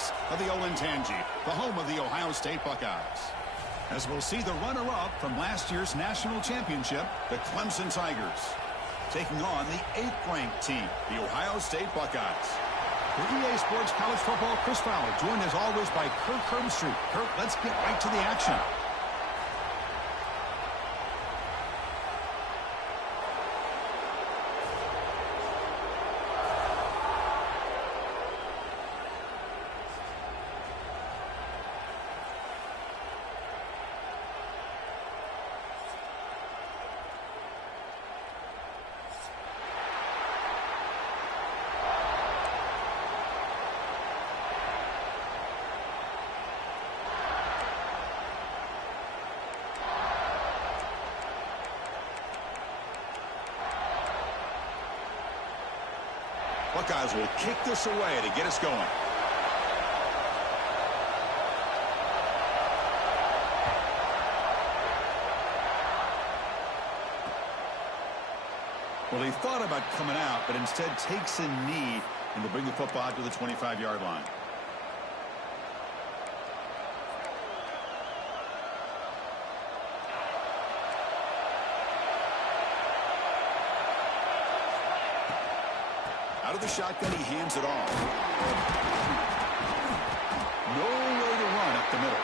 CFB26 of the Olentangy, the home of the Ohio State Buckeyes. As we'll see the runner-up from last year's national championship, the Clemson Tigers, taking on the 8th-ranked team, the Ohio State Buckeyes. For EA Sports College Football, Chris Fowler, joined as always by Kirk Herbstreit. Kirk, let's get right to the action. Buckeyes will kick this away to get us going. Well, he thought about coming out, but instead takes a knee and will bring the football out to the 25-yard line. Out of the shotgun, he hands it off. Nowhere to run up the middle.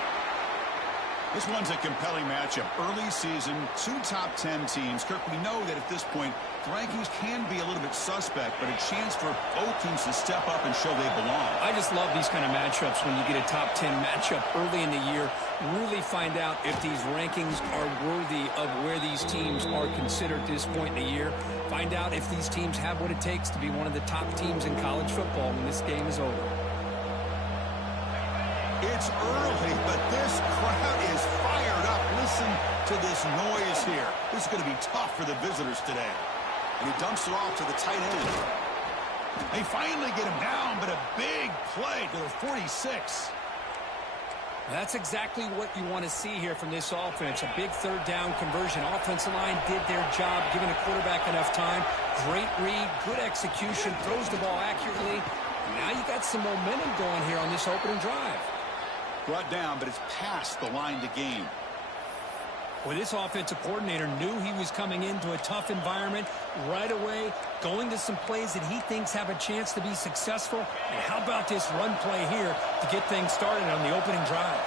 This one's a compelling matchup. Early season, 2 top 10 teams. Kirk, we know that at this point, the rankings can be a little bit suspect, but a chance for both teams to step up and show they belong. I just love these kind of matchups when you get a top 10 matchup early in the year. Really find out if these rankings are worthy of where these teams are considered at this point in the year. Find out if these teams have what it takes to be one of the top teams in college football when this game is over. It's early, but this crowd is fired up. Listen to this noise here. This is going to be tough for the visitors today. And he dumps it off to the tight end. They finally get him down, but a big play to the 46. That's exactly what you want to see here from this offense. A big third down conversion. Offensive line did their job, giving the quarterback enough time. Great read, good execution, throws the ball accurately. Now you got some momentum going here on this opening drive. Brought down, but it's past the line to gain. Well, this offensive coordinator knew he was coming into a tough environment right away, going to some plays that he thinks have a chance to be successful. And how about this run play here to get things started on the opening drive?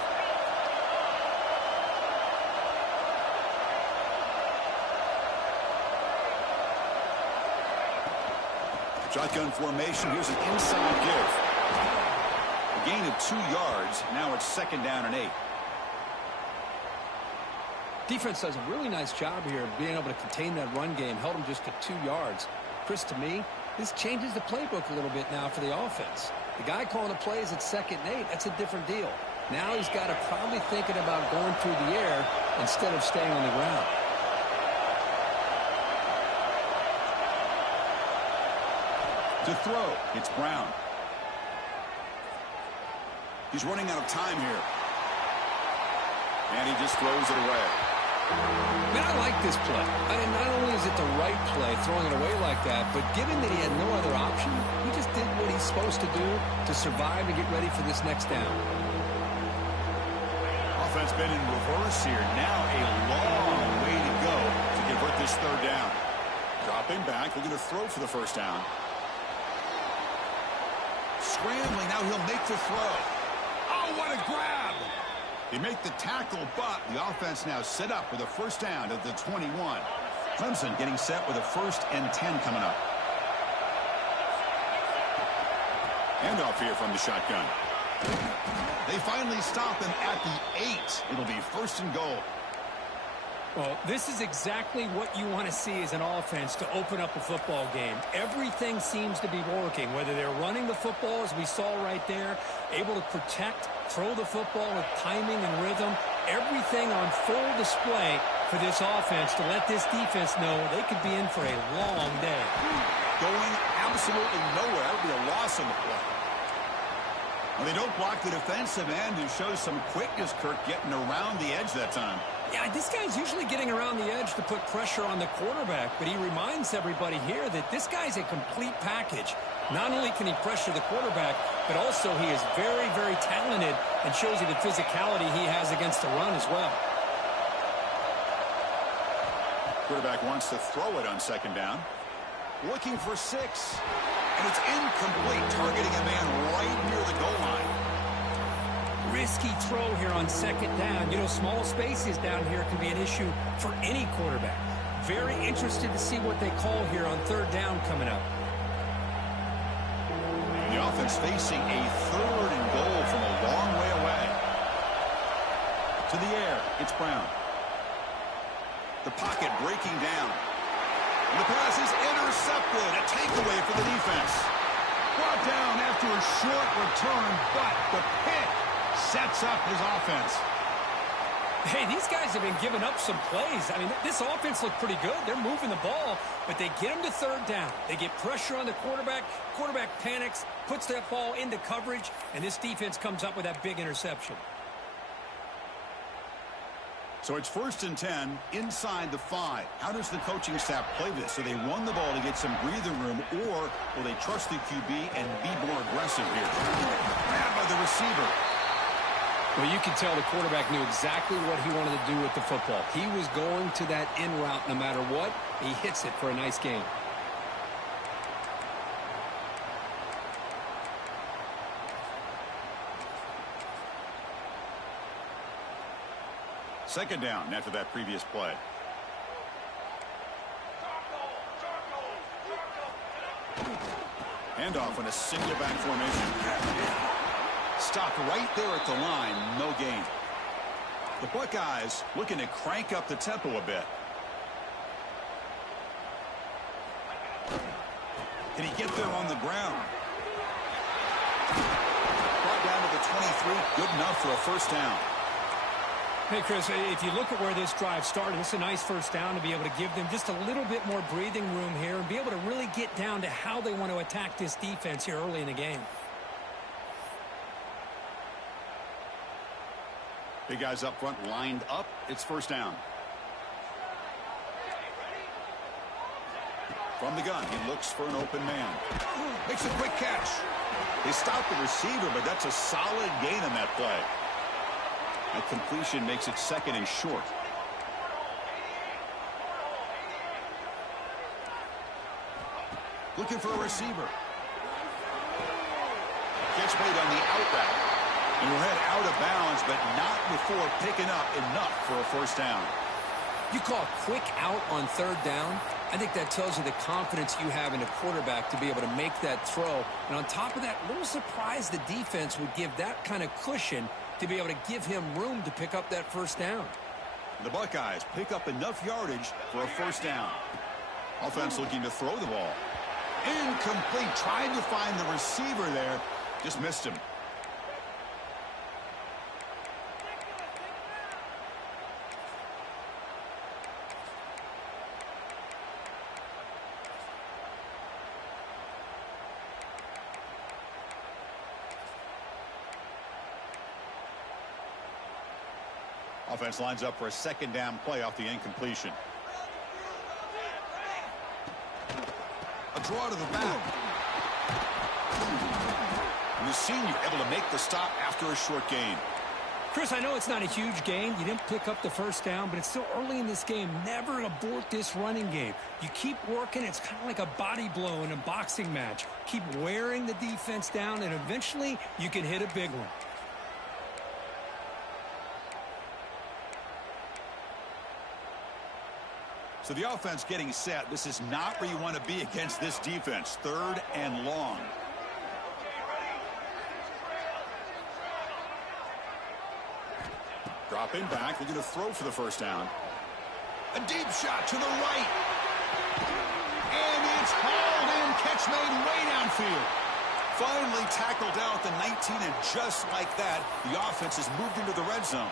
Shotgun formation. Here's an inside give. A gain of 2 yards. Now it's 2nd down and 8. Defense does a really nice job here of being able to contain that run game. Held him just to 2 yards. Chris, to me, this changes the playbook a little bit now for the offense. The guy calling the plays at 2nd and 8, that's a different deal. Now he's got to probably thinking about going through the air instead of staying on the ground. To throw, it's Brown. He's running out of time here. And he just throws it away. Man, I like this play. Not only is it the right play, throwing it away like that, but given that he had no other option, he just did what he's supposed to do to survive and get ready for this next down. Offense been in reverse here. Now a long way to go to convert this 3rd down. Dropping back, looking to throw for the 1st down. Scrambling, now he'll make the throw. Oh, what a grab! They make the tackle, but the offense now set up with a 1st down at the 21. Clemson getting set with a 1st and 10 coming up. Handoff here from the shotgun. They finally stop him at the 8. It'll be 1st and goal. Well, this is exactly what you want to see as an offense to open up a football game. Everything seems to be working, whether they're running the football, as we saw right there, able to protect, throw the football with timing and rhythm. Everything on full display for this offense to let this defense know they could be in for a long day. Going absolutely nowhere. That would be a loss on the play. Well, they don't block the defensive end, who shows some quickness, Kirk, getting around the edge that time. Yeah, this guy's usually getting around the edge to put pressure on the quarterback, but he reminds everybody here that this guy's a complete package. Not only can he pressure the quarterback, but also he is very, very talented and shows you the physicality he has against the run as well. Quarterback wants to throw it on second down. Looking for 6. And it's incomplete, targeting a man right near the goal line. Risky throw here on second down. You know, small spaces down here can be an issue for any quarterback. Very interested to see what they call here on third down coming up. The offense facing a 3rd and goal from a long way away. To the air, it's Brown. The pocket breaking down. And the pass is intercepted. A takeaway for the defense. Brought down after a short return, but the pick sets up his offense. Hey, these guys have been giving up some plays. I mean, this offense looked pretty good. They're moving the ball, but they get him to third down. They get pressure on the quarterback. Quarterback panics, puts that ball into coverage, and this defense comes up with that big interception. So it's 1st and 10 inside the 5. How does the coaching staff play this? So they run the ball to get some breathing room, or will they trust the QB and be more aggressive here? Grabbed by the receiver. Well, you can tell the quarterback knew exactly what he wanted to do with the football. He was going to that in route no matter what. He hits it for a nice gain. Second down after that previous play. Handoff in a single back formation. Stopped right there at the line, no gain. The Buckeyes looking to crank up the tempo a bit. Can he get there on the ground? Brought down to the 23, good enough for a first down. Hey, Chris, if you look at where this drive started, it's a nice first down to be able to give them just a little bit more breathing room here and be able to really get down to how they want to attack this defense here early in the game. Big guys up front lined up. It's first down. From the gun, he looks for an open man. Makes a quick catch. They stopped the receiver, but that's a solid gain on that play. That completion makes it 2nd and short. Looking for a receiver. Catch made on the out route. And we'll head out of bounds, but not before picking up enough for a first down. You call a quick out on third down. I think that tells you the confidence you have in a quarterback to be able to make that throw. And on top of that, a little surprised the defense would give that kind of cushion to be able to give him room to pick up that first down. The Buckeyes pick up enough yardage for a first down. Offense looking to throw the ball. Incomplete. Tried to find the receiver there. Just missed him. Offense lines up for a second down play off the incompletion. A draw to the back. And the senior able to make the stop after a short gain. Chris, I know it's not a huge gain. You didn't pick up the first down, but it's still early in this game. Never abort this running game. You keep working. It's kind of like a body blow in a boxing match. Keep wearing the defense down, and eventually you can hit a big one. So the offense getting set. This is not where you want to be against this defense. 3rd and long. Dropping back. They're going to throw for the first down. A deep shot to the right. And it's hauled in. Catch made way downfield. Finally tackled down at the 19, and just like that, the offense has moved into the red zone.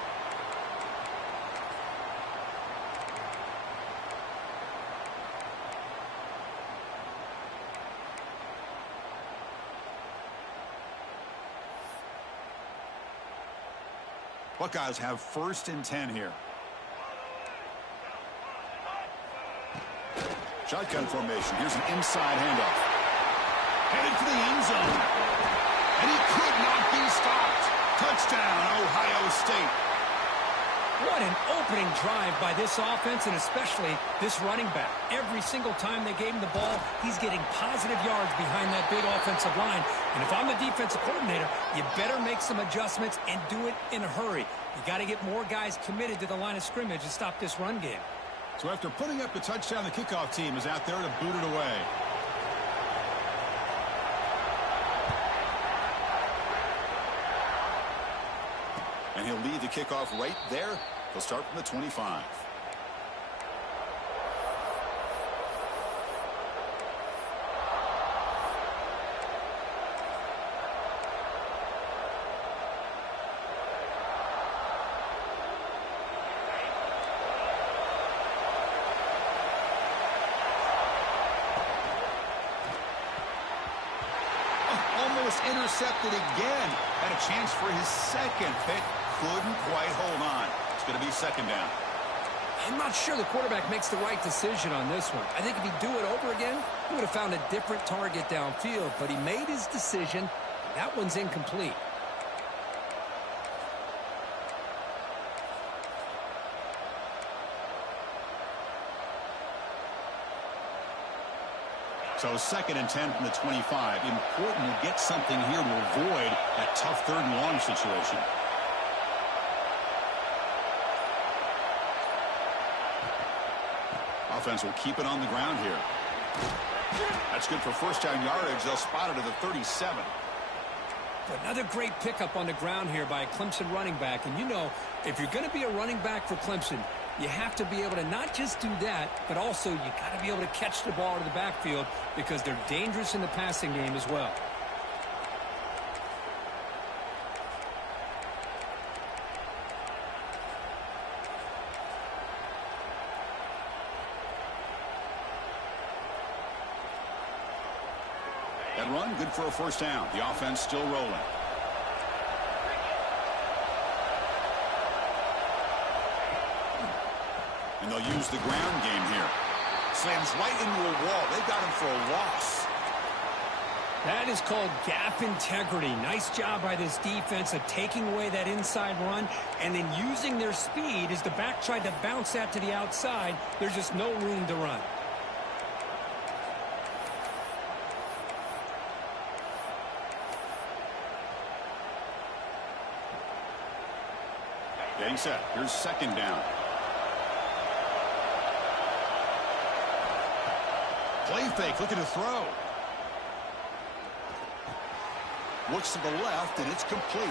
Buckeyes have 1st and 10 here. Shotgun formation. Here's an inside handoff. Headed for the end zone. And he could not be stopped. Touchdown, Ohio State. What an opening drive by this offense, and especially this running back. Every single time they gave him the ball, he's getting positive yards behind that big offensive line. And if I'm the defensive coordinator, you better make some adjustments and do it in a hurry. You got to get more guys committed to the line of scrimmage to stop this run game. So after putting up the touchdown, the kickoff team is out there to boot it away. And he'll lead the kickoff right there. He'll start from the 25. Almost intercepted again. Had a chance for his second pick. Couldn't quite hold on. It's going to be second down. I'm not sure the quarterback makes the right decision on this one. I think if he'd do it over again, he would have found a different target downfield. But he made his decision. That one's incomplete. So 2nd and 10 from the 25. Important to get something here to avoid that tough 3rd and long situation. Offense will keep it on the ground here. That's good for first down yardage. They'll spot it at the 37. Another great pickup on the ground here by a Clemson running back. And you know, if you're going to be a running back for Clemson, you have to be able to not just do that, but also you got to be able to catch the ball to the backfield because they're dangerous in the passing game as well. That run, good for a first down. The offense still rolling. And they'll use the ground game here. Slams right into a wall. They got him for a loss. That is called gap integrity. Nice job by this defense of taking away that inside run and then using their speed as the back tried to bounce that to the outside. There's just no room to run. Getting set. Here's second down. Play fake, looking to throw. Looks to the left, and it's complete.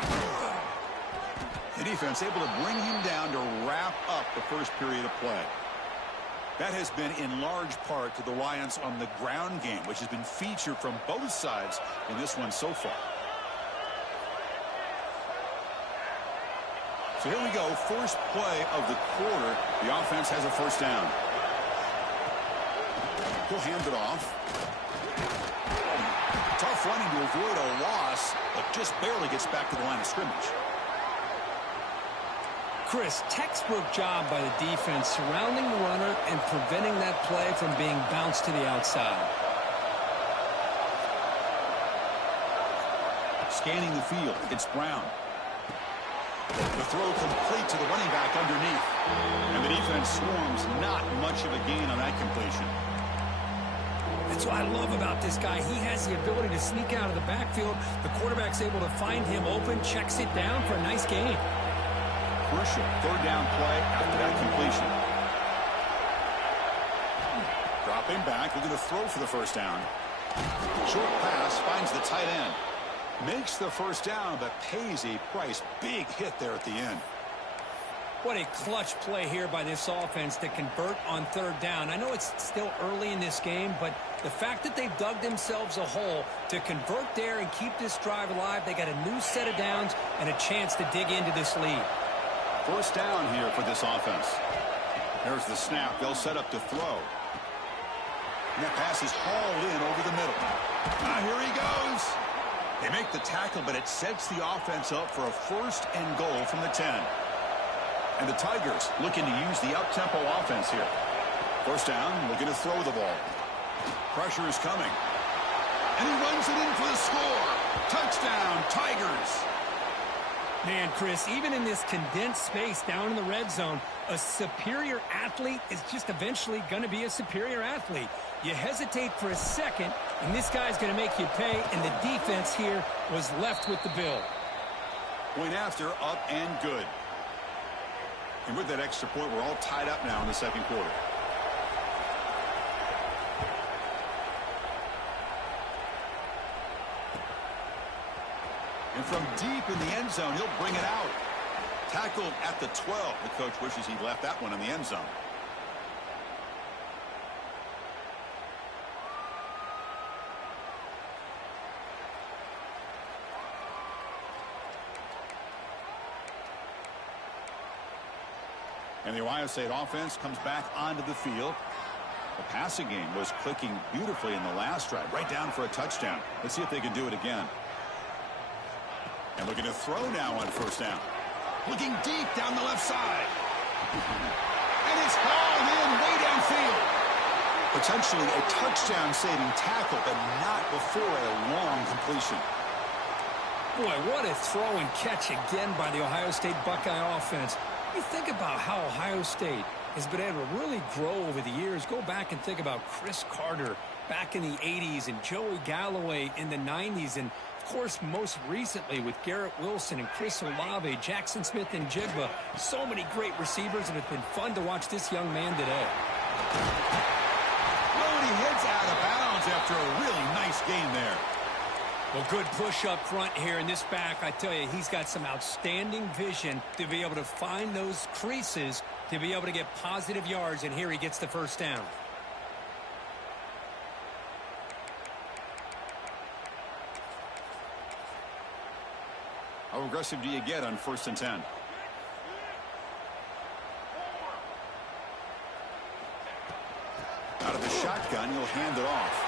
The defense able to bring him down to wrap up the first period of play. That has been in large part to the reliance on the ground game, which has been featured from both sides in this one so far. So here we go, first play of the quarter. The offense has a first down. He'll hand it off. Tough running to avoid a loss, but just barely gets back to the line of scrimmage. Chris, textbook job by the defense surrounding the runner and preventing that play from being bounced to the outside. Scanning the field, it's Brown. The throw complete to the running back underneath. And the defense swarms, not much of a gain on that completion. That's what I love about this guy. He has the ability to sneak out of the backfield. The quarterback's able to find him open, checks it down for a nice gain. Crucial third down play after that completion. Dropping back, looking to throw for the first down. Short pass, finds the tight end. Makes the first down, but pays a price. Big hit there at the end. What a clutch play here by this offense to convert on third down. I know it's still early in this game, but the fact that they've dug themselves a hole to convert there and keep this drive alive, they got a new set of downs and a chance to dig into this lead. First down here for this offense. There's the snap. They'll set up to throw. And that pass is hauled in over the middle. Here he goes. They make the tackle, but it sets the offense up for a first and goal from the 10. And the Tigers looking to use the up-tempo offense here. First down, looking to throw the ball. Pressure is coming. And he runs it in for the score. Touchdown, Tigers. Man, Chris, even in this condensed space down in the red zone, a superior athlete is just eventually going to be a superior athlete. You hesitate for a second, and this guy's going to make you pay, and the defense here was left with the bill. Point after, up and good. And with that extra point, we're all tied up now in the second quarter. And from deep in the end zone, he'll bring it out. Tackled at the 12. The coach wishes he'd left that one in the end zone. And the Ohio State offense comes back onto the field. The passing game was clicking beautifully in the last drive, right down for a touchdown. Let's see if they can do it again. And looking to throw now on first down. Looking deep down the left side. And it's hauled in way downfield. Potentially a touchdown-saving tackle, but not before a long completion. Boy, what a throw and catch again by the Ohio State Buckeye offense. You think about how Ohio State has been able to really grow over the years. Go back and think about Chris Carter back in the 80s and Joey Galloway in the 90s. And, of course, most recently with Garrett Wilson and Chris Olave, Jackson Smith and Jigba. So many great receivers, and it's been fun to watch this young man today. Well, and he heads out of bounds after a really nice game there. Well, good push up front here in this back. I tell you, he's got some outstanding vision to be able to find those creases, to be able to get positive yards, and here he gets the first down. How aggressive do you get on 1st and 10? Out of the shotgun, he'll hand it off.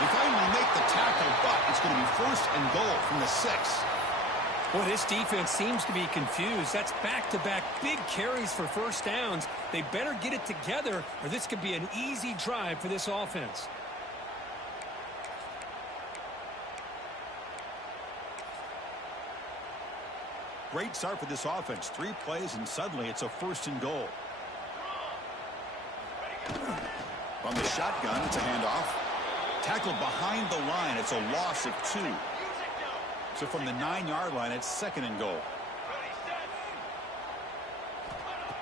They finally make the tackle, but it's going to be 1st and goal from the 6. Well, this defense seems to be confused. That's back-to-back big carries for first downs. They better get it together, or this could be an easy drive for this offense. Great start for this offense. 3 plays, and suddenly it's a 1st and goal. From the shotgun, it's a handoff. Tackled behind the line. It's a loss of 2. So from the 9-yard line, it's 2nd and goal.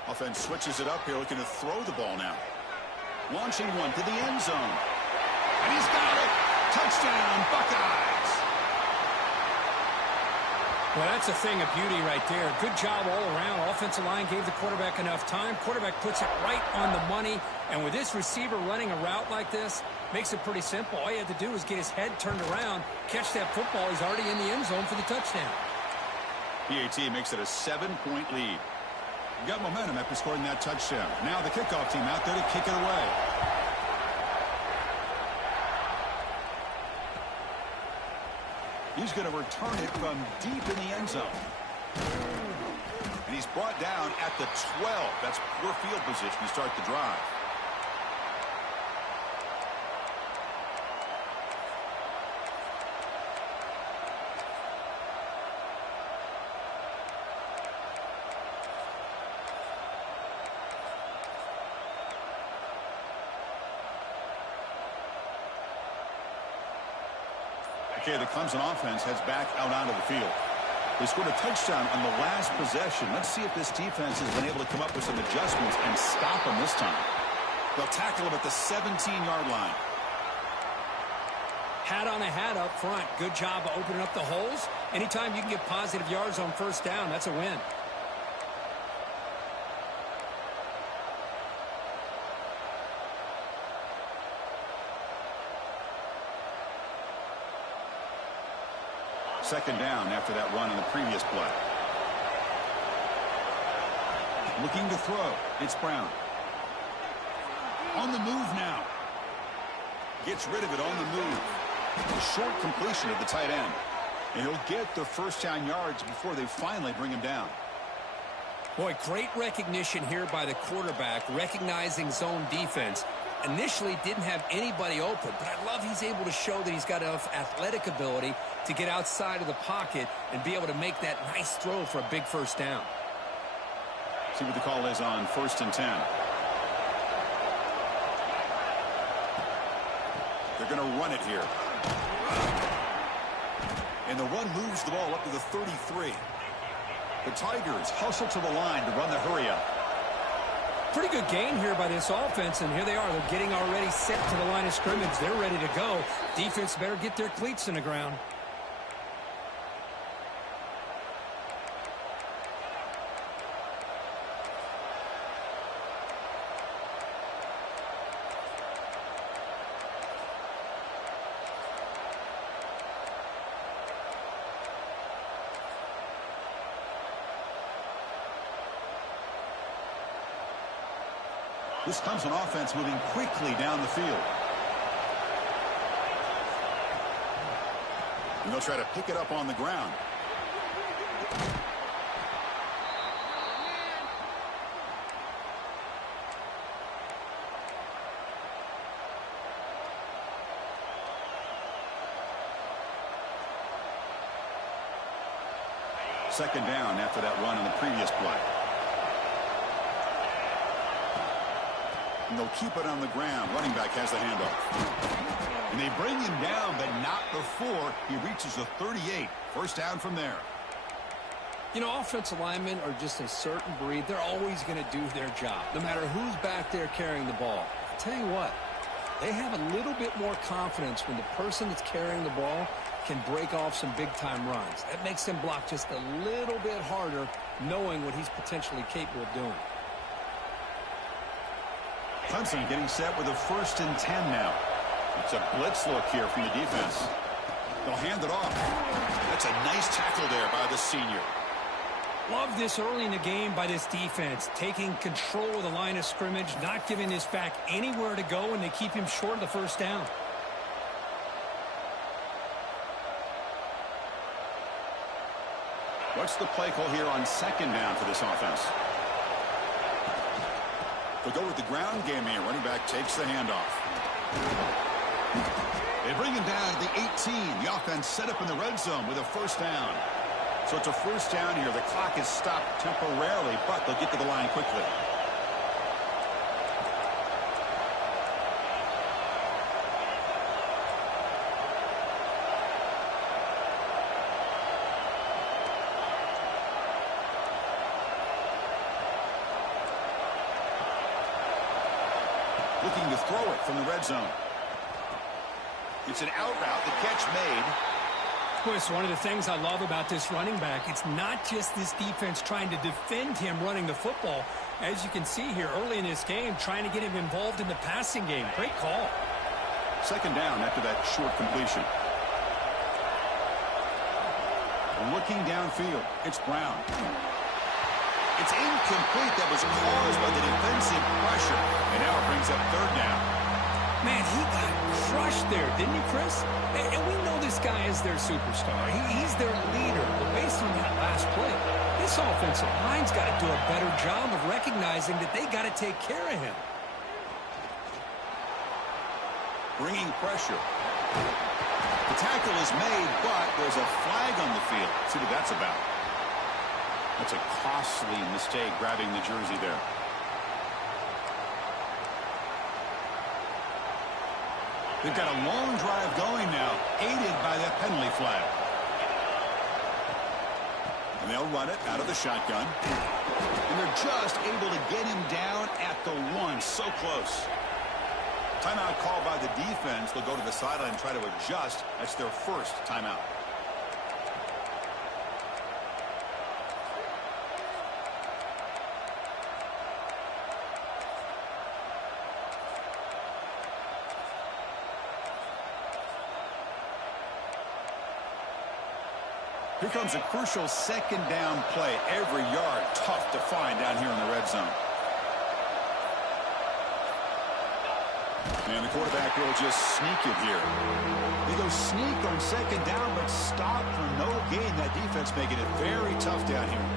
Offense switches it up here, looking to throw the ball now. Launching one to the end zone. And he's got it. Touchdown, Buckeyes. Well, that's a thing of beauty right there. Good job all around. Offensive line gave the quarterback enough time. Quarterback puts it right on the money. And with this receiver running a route like this, makes it pretty simple. All you have to do is get his head turned around, catch that football. He's already in the end zone for the touchdown. PAT makes it a 7-point lead. Got momentum after scoring that touchdown. Now the kickoff team out there to kick it away. He's going to return it from deep in the end zone. And he's brought down at the 12. That's poor field position to start the drive. Okay, the Clemson offense heads back out onto the field. They scored a touchdown on the last possession. Let's see if this defense has been able to come up with some adjustments and stop them this time. They'll tackle him at the 17-yard line. Hat on a hat up front. Good job of opening up the holes. Anytime you can get positive yards on first down, that's a win. Second down after that run in the previous play. Looking to throw. It's Brown. On the move now. Gets rid of it on the move. A short completion of the tight end. And he'll get the first down yards before they finally bring him down. Boy, great recognition here by the quarterback, recognizing zone defense. initially didn't have anybody open, but I love he's able to show that he's got enough athletic ability to get outside of the pocket and be able to make that nice throw for a big first down. See what the call is on 1st and 10. They're going to run it here. And the run moves the ball up to the 33. The Tigers hustle to the line to run the hurry-up. Pretty good gain here by this offense, and here they are. They're getting already set to the line of scrimmage. They're ready to go. Defense better get their cleats in the ground. This comes an offense moving quickly down the field. And they'll try to pick it up on the ground. Second down after that run in the previous play. And they'll keep it on the ground. Running back has the handoff. And they bring him down, but not before he reaches the 38. First down from there. You know, offensive linemen are just a certain breed. They're always going to do their job, no matter who's back there carrying the ball. I'll tell you what, they have a little bit more confidence when the person that's carrying the ball can break off some big-time runs. That makes them block just a little bit harder, knowing what he's potentially capable of doing. Clemson getting set with a 1st and 10 now. It's a blitz look here from the defense. They'll hand it off. That's a nice tackle there by the senior. Love this early in the game by this defense, taking control of the line of scrimmage, not giving this back anywhere to go, and they keep him short of the first down. What's the play call here on 2nd down for this offense? They'll go with the ground game here. Running back takes the handoff. They bring him down to the 18. The offense set up in the red zone with a first down. So it's a first down here. The clock is stopped temporarily, but they'll get to the line quickly. Looking to throw it from the red zone. It's an out route. The catch made. Boy, it's one of the things I love about this running back. It's not just this defense trying to defend him running the football. As you can see here early in this game, trying to get him involved in the passing game. Great call. Second down after that short completion. Looking downfield. It's Brown. It's incomplete. That was caused by the defensive pressure. And now it brings up 3rd down. Man, he got crushed there, didn't he, Chris? And we know this guy is their superstar. He's their leader. But based on that last play, this offensive line's got to do a better job of recognizing that they got to take care of him. Bringing pressure. The tackle is made, but there's a flag on the field. See what that's about. That's a costly mistake, grabbing the jersey there. They've got a long drive going now, aided by that penalty flag. And they'll run it out of the shotgun. And they're just able to get him down at the 1. So close. Timeout called by the defense. They'll go to the sideline and try to adjust. That's their first timeout. Here comes a crucial 2nd down play. Every yard tough to find down here in the red zone. And the quarterback will just sneak it here. They go sneak on 2nd down, but stop for no gain. That defense making it very tough down here.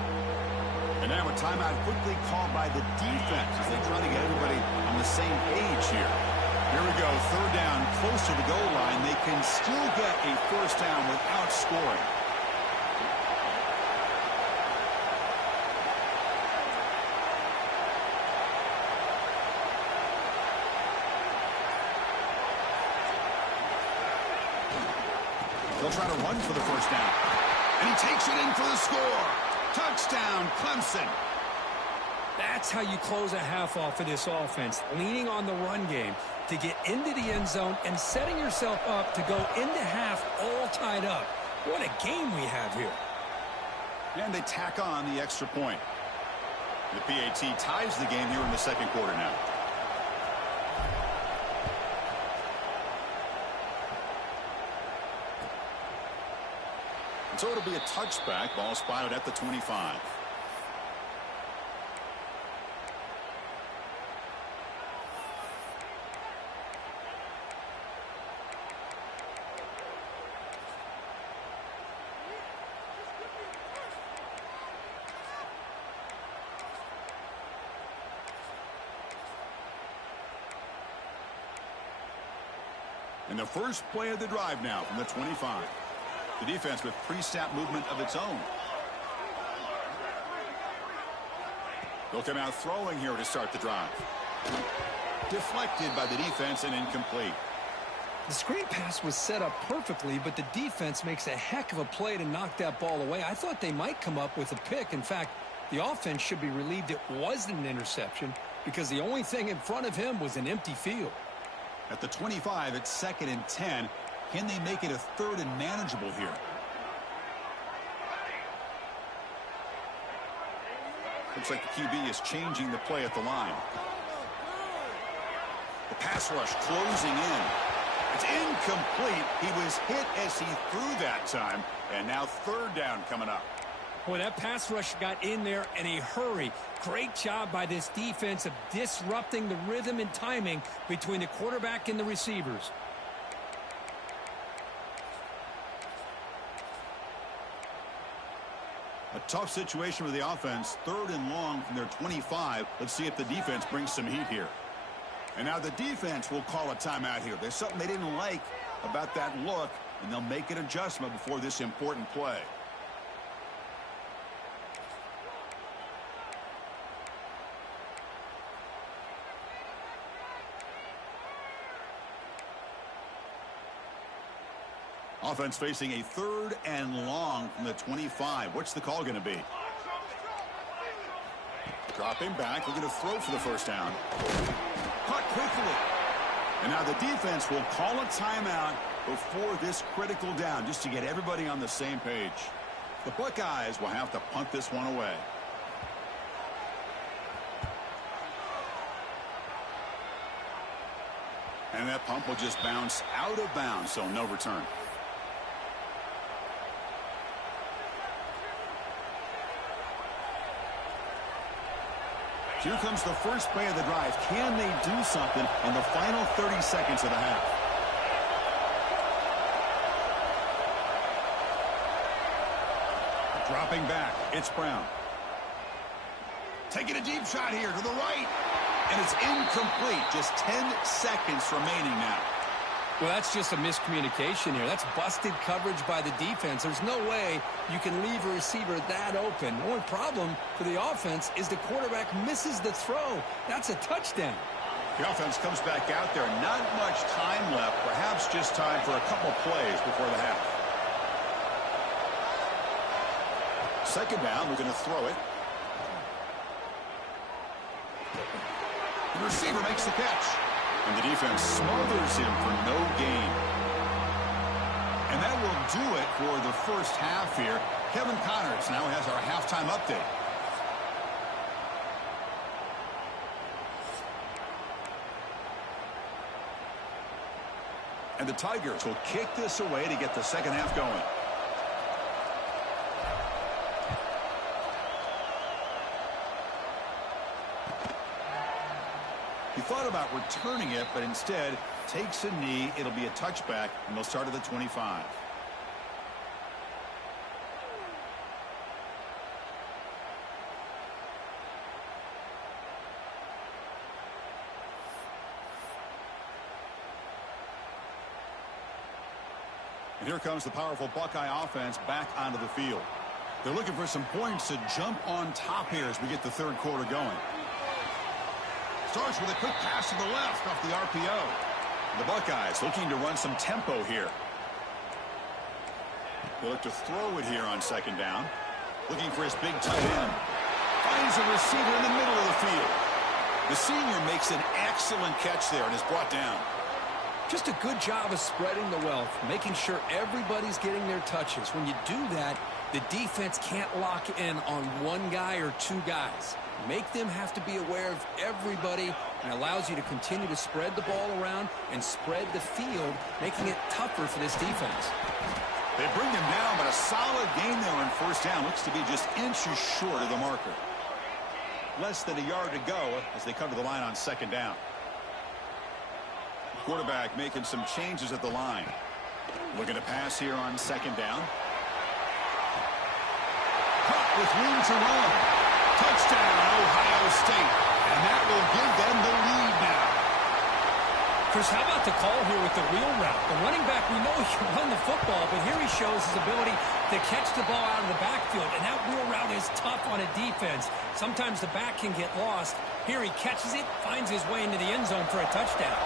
And now a timeout quickly called by the defense as they try to get everybody on the same page here. Here we go, third down, close to the goal line. They can still get a first down without scoring. They'll try to run for the first down. And he takes it in for the score. Touchdown, Clemson. That's how you close a half off of this offense, leaning on the run game to get into the end zone and setting yourself up to go into half all tied up. What a game we have here. And they tack on the extra point. The PAT ties the game here in the second quarter now. So it'll be a touchback. Ball spotted at the 25. And the first play of the drive now from the 25. The defense with pre-snap movement of its own. They'll come out throwing here to start the drive. Deflected by the defense and incomplete. The screen pass was set up perfectly, but the defense makes a heck of a play to knock that ball away. I thought they might come up with a pick. In fact, the offense should be relieved it wasn't an interception because the only thing in front of him was an empty field. At the 25, it's 2nd and 10. Can they make it a 3rd and manageable here? Looks like the QB is changing the play at the line. The pass rush closing in. It's incomplete. He was hit as he threw that time. And now 3rd down coming up. Boy, that pass rush got in there in a hurry. Great job by this defense of disrupting the rhythm and timing between the quarterback and the receivers. A tough situation for the offense. 3rd and long from their 25. Let's see if the defense brings some heat here. And now the defense will call a timeout here. There's something they didn't like about that look, and they'll make an adjustment before this important play. Offense facing a 3rd and long from the 25. What's the call going to be? Dropping back, looking to throw for the first down. Caught quickly. And now the defense will call a timeout before this critical down, just to get everybody on the same page. The Buckeyes will have to punt this one away. And that pump will just bounce out of bounds, so no return. Here comes the first play of the drive. Can they do something in the final 30 seconds of the half? Dropping back, it's Brown. Taking a deep shot here to the right. And it's incomplete. Just 10 seconds remaining now. Well, that's just a miscommunication here. That's busted coverage by the defense. There's no way you can leave a receiver that open. The only problem for the offense is the quarterback misses the throw. That's a touchdown. The offense comes back out there. Not much time left. Perhaps just time for a couple plays before the half. 2nd down. We're going to throw it. The receiver makes the catch. And the defense smothers him for no gain. And that will do it for the first half here. Kevin Connors now has our halftime update. And the Tigers will kick this away to get the second half going. He thought about returning it, but instead takes a knee. It'll be a touchback, and they'll start at the 25. And here comes the powerful Buckeye offense back onto the field. They're looking for some points to jump on top here as we get the third quarter going. Starts with a quick pass to the left off the RPO. The Buckeyes looking to run some tempo here. They look to throw it here on second down. Looking for his big tight end. Finds a receiver in the middle of the field. The senior makes an excellent catch there and is brought down. Just a good job of spreading the wealth, making sure everybody's getting their touches. When you do that, the defense can't lock in on one guy or two guys. Make them have to be aware of everybody, and allows you to continue to spread the ball around and spread the field, making it tougher for this defense. They bring him down, but a solid gain there on first down. Looks to be just inches short of the marker. Less than a yard to go as they come to the line on second down. Quarterback making some changes at the line. Looking to pass here on second down. Caught with room to run. Touchdown, Ohio State. And that will give them the lead now. Chris, how about the call here with the wheel route? The running back, we know he can run the football, but here he shows his ability to catch the ball out of the backfield. And that wheel route is tough on a defense. Sometimes the back can get lost. Here he catches it, finds his way into the end zone for a touchdown.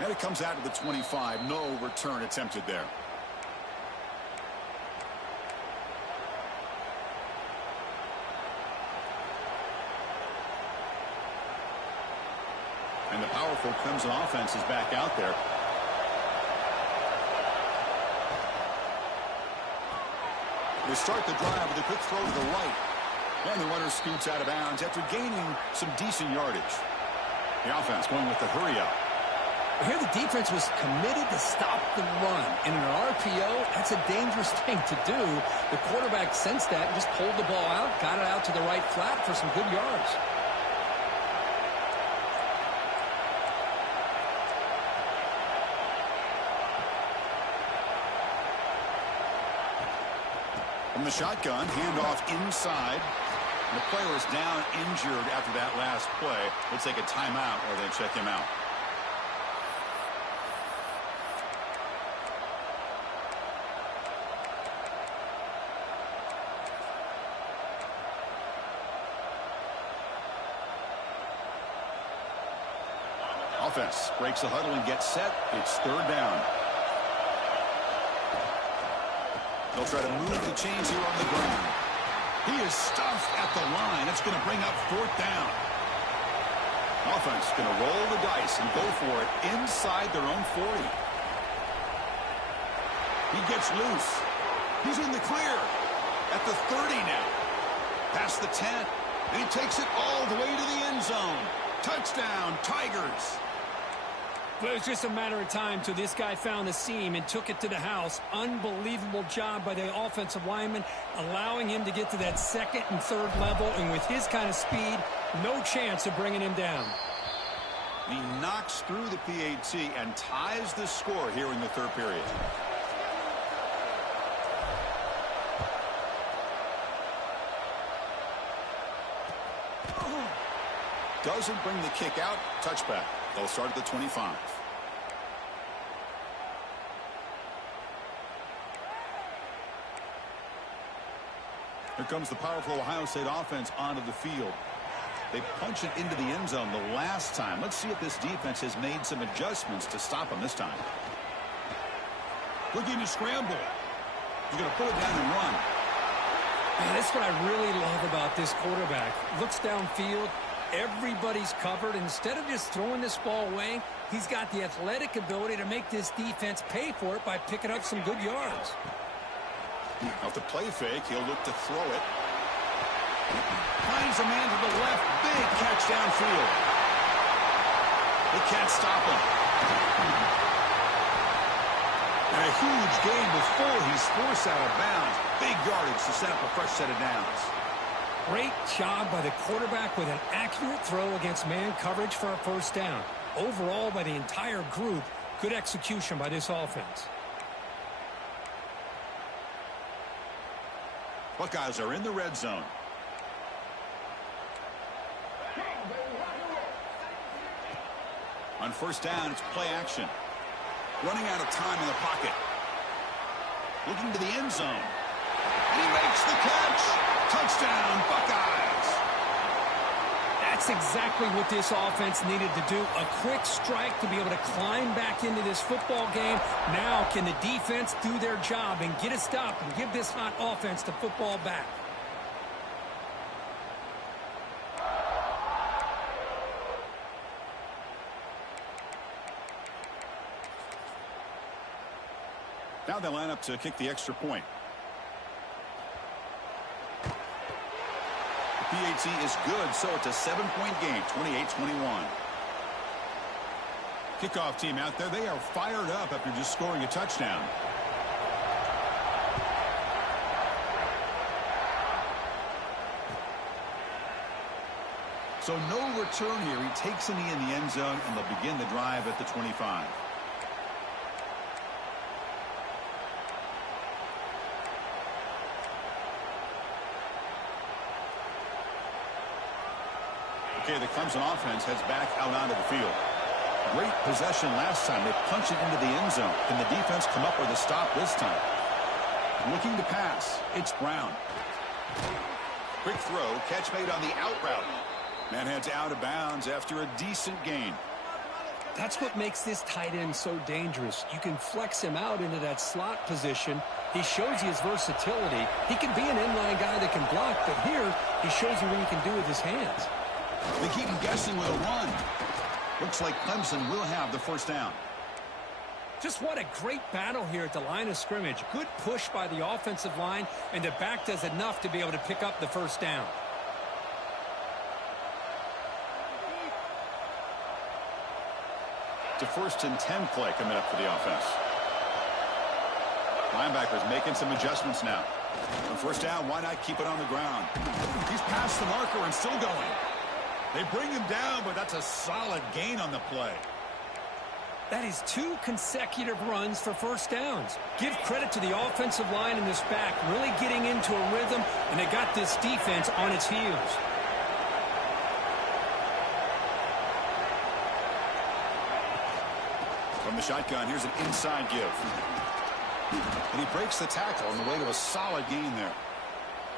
And it comes out to the 25. No return attempted there. And the powerful Clemson offense is back out there. They start the drive with a quick throw to the right. And the runner scoots out of bounds after gaining some decent yardage. The offense going with the hurry up. Here the defense was committed to stop the run. In an RPO, that's a dangerous thing to do. The quarterback sensed that and just pulled the ball out, got it out to the right flat for some good yards. From the shotgun, handoff inside. The player is down injured after that last play. They'll take a timeout or they check him out. Offense breaks the huddle and gets set. It's third down. They'll try to move the chains here on the ground. He is stuffed at the line. It's going to bring up fourth down. Offense going to roll the dice and go for it inside their own 40. He gets loose. He's in the clear at the 30 now. Past the 10. And he takes it all the way to the end zone. Touchdown, Tigers. Well, it was just a matter of time till this guy found the seam and took it to the house. Unbelievable job by the offensive lineman, allowing him to get to that second and third level. And with his kind of speed, no chance of bringing him down. He knocks through the PAT and ties the score here in the third period. Doesn't bring the kick out. Touchback. They'll start at the 25. Here comes the powerful Ohio State offense onto the field. They punch it into the end zone the last time. Let's see if this defense has made some adjustments to stop them this time. Looking to scramble. He's going to pull it down and run. Man, that's what I really love about this quarterback. Looks downfield. Everybody's covered. Instead of just throwing this ball away, he's got the athletic ability to make this defense pay for it by picking up some good yards. Off the play fake, he'll look to throw it. Finds a man to the left. Big catch downfield. They can't stop him. And a huge gain before he's forced out of bounds. Big yardage to set up a fresh set of downs. Great job by the quarterback with an accurate throw against man coverage for a first down. Overall, by the entire group, good execution by this offense. Buckeyes are in the red zone. On first down, it's play action. Running out of time in the pocket. Looking to the end zone. And he makes the catch. Touchdown, Buckeyes. That's exactly what this offense needed to do. A quick strike to be able to climb back into this football game. Now can the defense do their job and get a stop and give this hot offense the football back? Now they line up to kick the extra point. The PAT is good, so it's a 7-point game, 28-21. Kickoff team out there, they are fired up after just scoring a touchdown. So no return here. He takes it in the end zone, and they'll begin the drive at the 25. Okay, the Clemson offense heads back out onto the field. Great possession last time. They punch it into the end zone. Can the defense come up with a stop this time? Looking to pass. It's Brown. Quick throw. Catch made on the out route. Man heads out of bounds after a decent gain. That's what makes this tight end so dangerous. You can flex him out into that slot position. He shows you his versatility. He can be an inline guy that can block, but here he shows you what he can do with his hands. They keep him guessing with a run. Looks like Clemson will have the first down. Just what a great battle here at the line of scrimmage. Good push by the offensive line, and the back does enough to be able to pick up the first down. It's a 1st and 10 play coming up for the offense. Linebackers making some adjustments now. On first down, why not keep it on the ground? He's past the marker and still going. They bring him down, but that's a solid gain on the play. That is 2 consecutive runs for first downs. Give credit to the offensive line in this back, really getting into a rhythm, and they got this defense on its heels. From the shotgun, here's an inside give. And he breaks the tackle on the way to a solid gain there.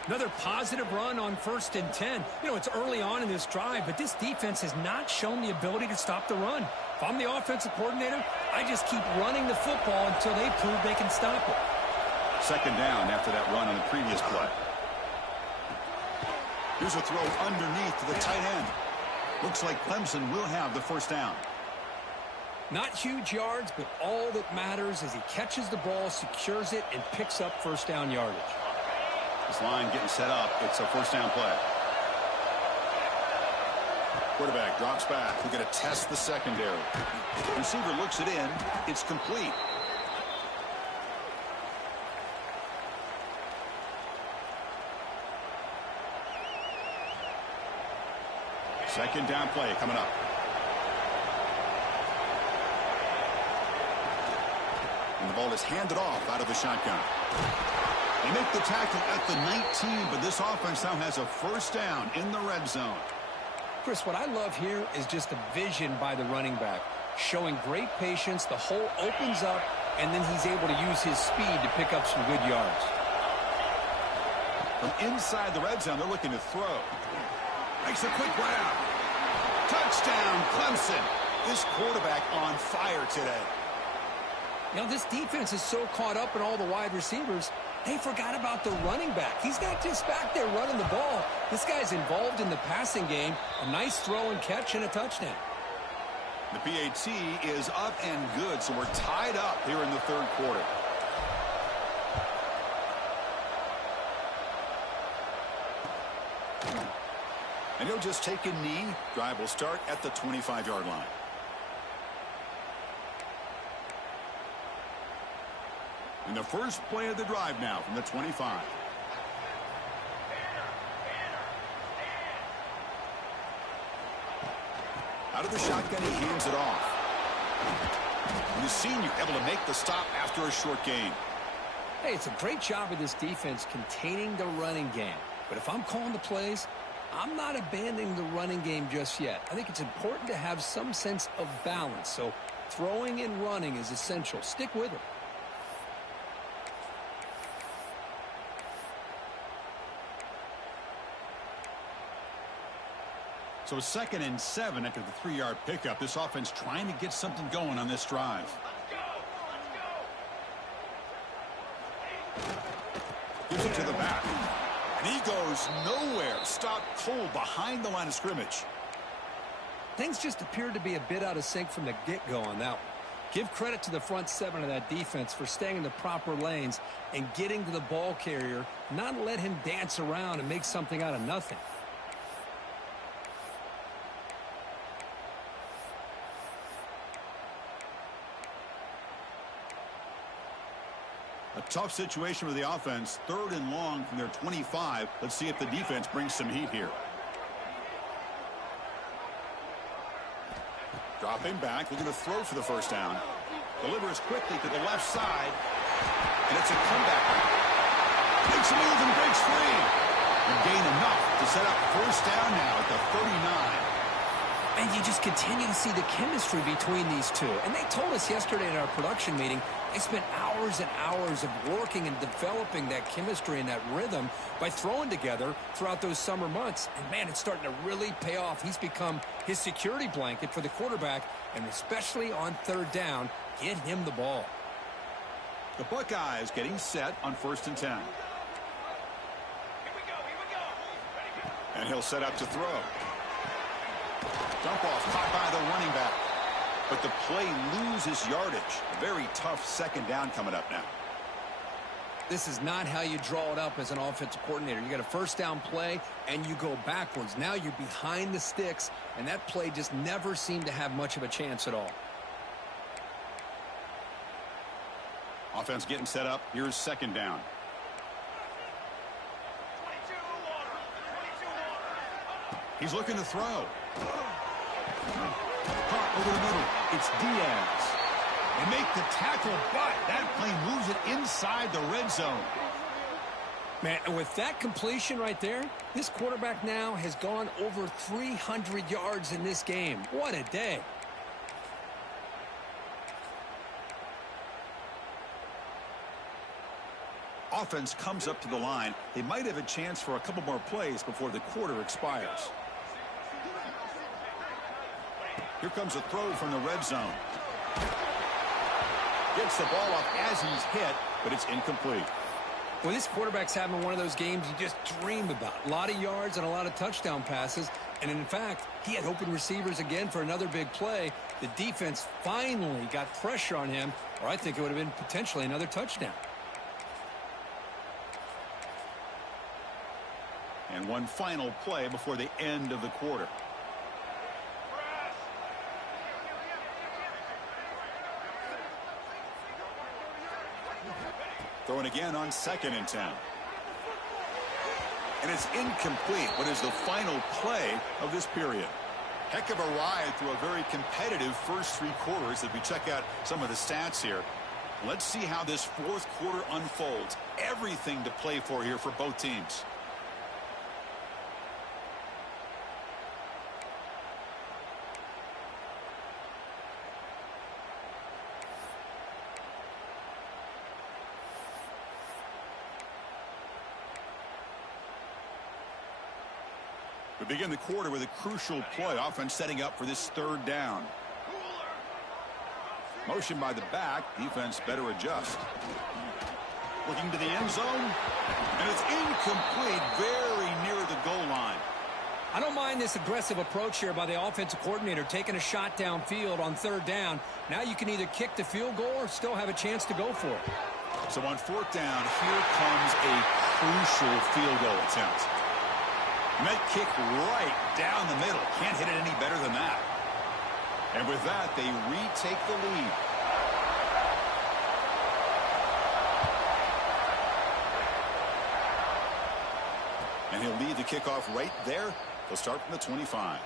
Another positive run on 1st and 10. You know, it's early on in this drive, but this defense has not shown the ability to stop the run. If I'm the offensive coordinator, I just keep running the football until they prove they can stop it. 2nd down after that run on the previous play. Here's a throw underneath to the tight end. Looks like Clemson will have the first down. Not huge yards, but all that matters is he catches the ball, secures it, and picks up first down yardage. This line getting set up. It's a first down play. Quarterback drops back. We're going to test the secondary. Receiver looks it in. It's complete. Second down play coming up. And the ball is handed off out of the shotgun. They make the tackle at the 19, but this offense now has a first down in the red zone. Chris, what I love here is just the vision by the running back. Showing great patience, the hole opens up, and then he's able to use his speed to pick up some good yards. From inside the red zone, they're looking to throw. Makes a quick grab. Touchdown, Clemson. This quarterback on fire today. You know, this defense is so caught up in all the wide receivers, they forgot about the running back. He's not just back there running the ball. This guy's involved in the passing game. A nice throw and catch and a touchdown. The PAT is up and good, so we're tied up here in the 3rd quarter. And he'll just take a knee. Drive will start at the 25-yard line. And the first play of the drive now from the 25. Out of the shotgun, he hands it off. And the senior able to make the stop after a short gain. Hey, it's a great job of this defense containing the running game. But if I'm calling the plays, I'm not abandoning the running game just yet. I think it's important to have some sense of balance. So throwing and running is essential. Stick with it. So 2nd and 7 after the 3-yard pickup. This offense trying to get something going on this drive. Gives it to the back. And he goes nowhere. Stopped cold behind the line of scrimmage. Things just appeared to be a bit out of sync from the get-go on that one. Give credit to the front 7 of that defense for staying in the proper lanes and getting to the ball carrier, not let him dance around and make something out of nothing. A tough situation for the offense. 3rd and long from their 25. Let's see if the defense brings some heat here. Dropping back, looking to throw for the first down. Delivers quickly to the left side. And it's a comeback. Makes a move and breaks free. And gain enough to set up first down now at the 39. And you just continue to see the chemistry between these two. And they told us yesterday in our production meeting, they spent hours and hours of working and developing that chemistry and that rhythm by throwing together throughout those summer months. And, man, it's starting to really pay off. He's become his security blanket for the quarterback, and especially on 3rd down, get him the ball. The Buckeyes getting set on 1st and 10. Here we go. And he'll set up to throw. Dump off caught by the running back. But the play loses yardage. A very tough 2nd down coming up now. This is not how you draw it up as an offensive coordinator. You got a first down play, and you go backwards. Now you're behind the sticks, and that play just never seemed to have much of a chance at all. Offense getting set up. Here's 2nd down. 22 He's looking to throw. Caught over the middle. It's Diaz. They make the tackle, but that play moves it inside the red zone. Man, and with that completion right there, this quarterback now has gone over 300 yards in this game. What a day. Offense comes up to the line. They might have a chance for a couple more plays before the quarter expires. Here comes a throw from the red zone. Gets the ball up as he's hit, but it's incomplete. Well, this quarterback's having one of those games you just dream about. A lot of yards and a lot of touchdown passes. And in fact, he had open receivers again for another big play. The defense finally got pressure on him, or I think it would have been potentially another touchdown. And one final play before the end of the quarter. Throwing again on 2nd and 10. And it's incomplete. What is the final play of this period? Heck of a ride through a very competitive first 3 quarters as we check out some of the stats here. Let's see how this 4th quarter unfolds. Everything to play for here for both teams. We begin the quarter with a crucial play. Offense setting up for this 3rd down. Motion by the back. Defense better adjust. Looking to the end zone. And it's incomplete. Very near the goal line. I don't mind this aggressive approach here by the offensive coordinator, taking a shot downfield on 3rd down. Now you can either kick the field goal or still have a chance to go for it. So on 4th down, here comes a crucial field goal attempt. Met kick right down the middle. Can't hit it any better than that. And with that, they retake the lead. And he'll lead the kickoff right there. They'll start from the 25.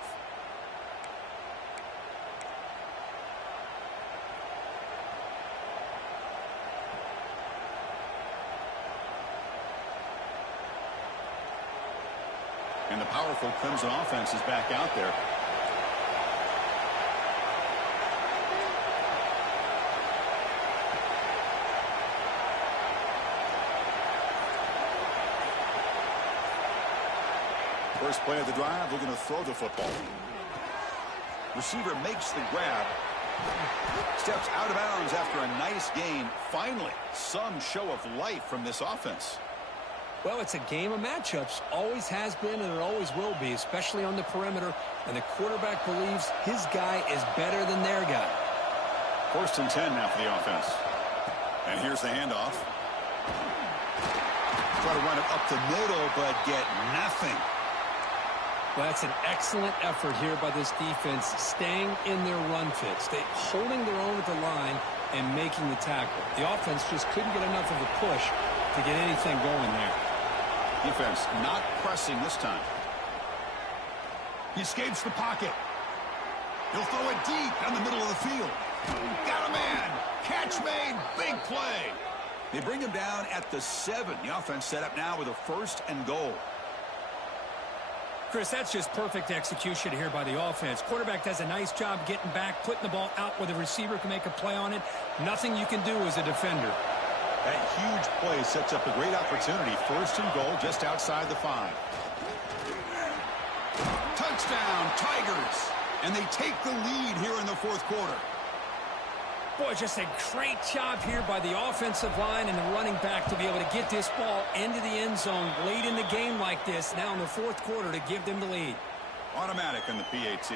And the powerful Clemson offense is back out there. First play of the drive, looking to throw the football. Receiver makes the grab. Steps out of bounds after a nice gain. Finally, some show of life from this offense. Well, it's a game of matchups. Always has been, and it always will be, especially on the perimeter. And the quarterback believes his guy is better than their guy. 1st and 10 now for the offense. And here's the handoff. Try to run it up the middle, but get nothing. Well, that's an excellent effort here by this defense, staying in their run fit, holding their own at the line and making the tackle. The offense just couldn't get enough of a push to get anything going there. Defense not pressing this time. He escapes the pocket. He'll throw it deep down the middle of the field. Got a man. Catch made. Big play. They bring him down at the 7. The offense set up now with a 1st and goal. Chris, that's just perfect execution here by the offense. Quarterback does a nice job getting back, putting the ball out where the receiver can make a play on it. Nothing you can do as a defender. That huge play sets up a great opportunity. 1st and goal just outside the 5. Touchdown, Tigers. And they take the lead here in the 4th quarter. Boy, just a great job here by the offensive line and the running back to be able to get this ball into the end zone late in the game like this, now in the 4th quarter, to give them the lead. Automatic on the PAT.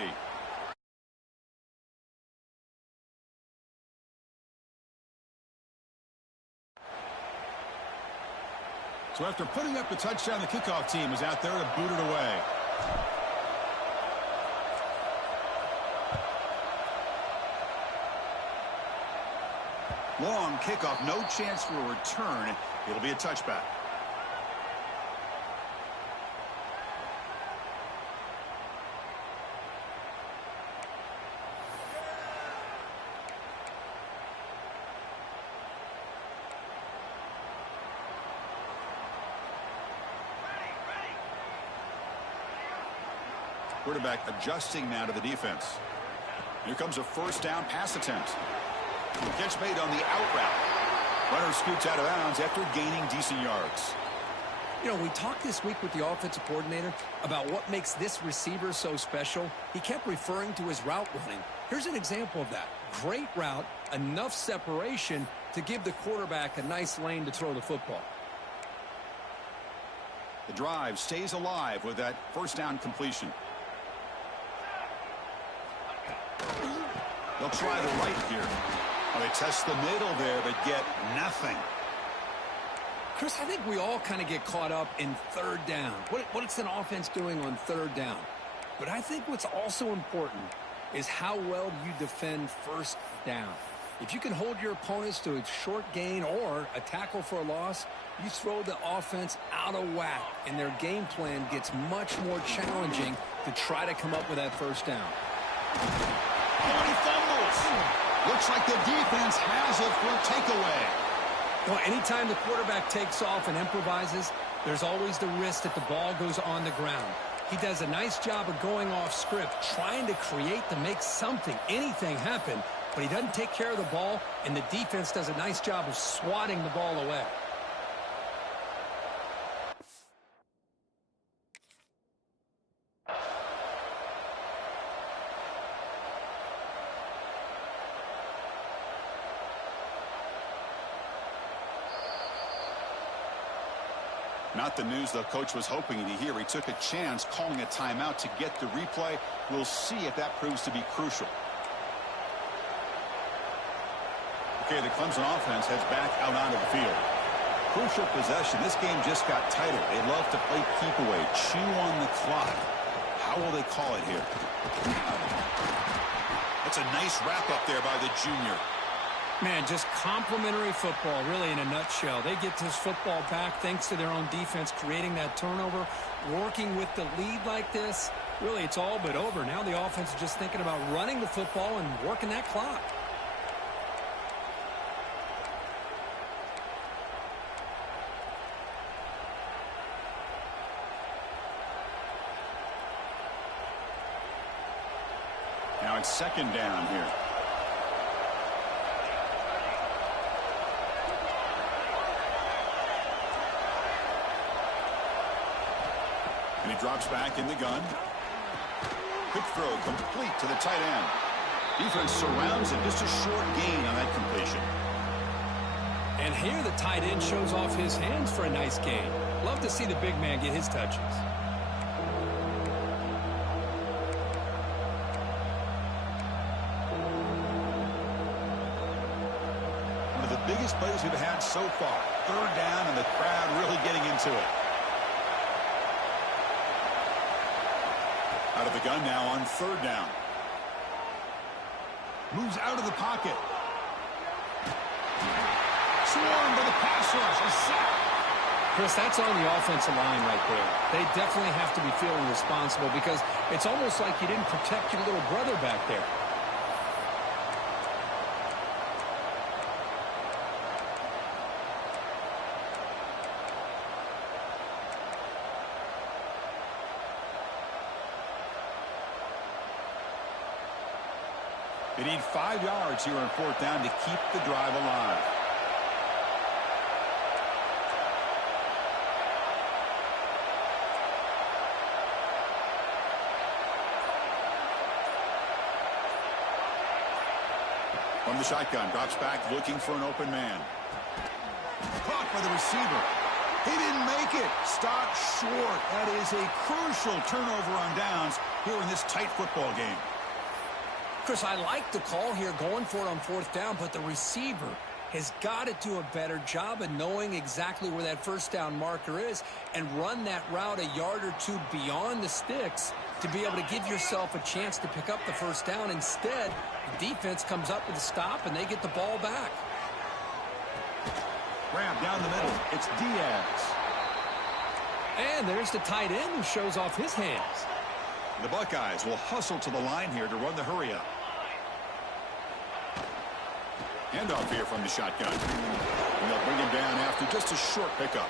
So after putting up the touchdown, the kickoff team is out there to boot it away. Long kickoff, no chance for a return. It'll be a touchback. Quarterback adjusting now to the defense. Here comes a 1st down pass attempt. Catch made on the out route. Runner scoots out of bounds after gaining decent yards. You know, we talked this week with the offensive coordinator about what makes this receiver so special. He kept referring to his route running. Here's an example of that. Great route, enough separation to give the quarterback a nice lane to throw the football. The drive stays alive with that 1st down completion. They'll try the right here. Well, they test the middle there, but get nothing. Chris, I think we all kind of get caught up in 3rd down. What's an offense doing on 3rd down? But I think what's also important is how well you defend 1st down. If you can hold your opponents to a short gain or a tackle for a loss, you throw the offense out of whack, and their game plan gets much more challenging to try to come up with that 1st down. Oh, and he fumbles. Looks like the defense has it for a takeaway. Well, anytime the quarterback takes off and improvises, there's always the risk that the ball goes on the ground. He does a nice job of going off script, trying to create to make something, anything happen, but he doesn't take care of the ball, and the defense does a nice job of swatting the ball away. Not the news the coach was hoping to hear. He took a chance calling a timeout to get the replay. We'll see if that proves to be crucial. Okay, the Clemson offense heads back out onto the field. Crucial possession. This game just got tighter. They love to play keep away, chew on the clock. How will they call it here? That's a nice wrap up there by the junior. Man, just complimentary football, really, in a nutshell. They get this football back thanks to their own defense, creating that turnover, working with the lead like this. Really, it's all but over. Now the offense is just thinking about running the football and working that clock. on second down here. And he drops back in the gun. Quick throw complete to the tight end. Defense surrounds it. Just a short gain on that completion. And here the tight end shows off his hands for a nice gain. Love to see the big man get his touches. One of the biggest plays we've had so far. Third down and the crowd really getting into it. Out of the gun now on third down. Moves out of the pocket. Swarmed by the pass rush. A sack. Chris, that's on the offensive line right there. They definitely have to be feeling responsible because it's almost like you didn't protect your little brother back there. They need 5 yards here on fourth down to keep the drive alive. From the shotgun, drops back looking for an open man. Caught by the receiver. He didn't make it. Stopped short. That is a crucial turnover on downs here in this tight football game. Chris, I like the call here going for it on fourth down, but the receiver has got to do a better job of knowing exactly where that first down marker is and run that route a yard or two beyond the sticks to be able to give yourself a chance to pick up the first down. Instead, the defense comes up with a stop and they get the ball back. Grab down the middle. It's Diaz. And there's the tight end who shows off his hands. The Buckeyes will hustle to the line here to run the hurry-up. Handoff here from the shotgun. And they'll bring him down after just a short pickup.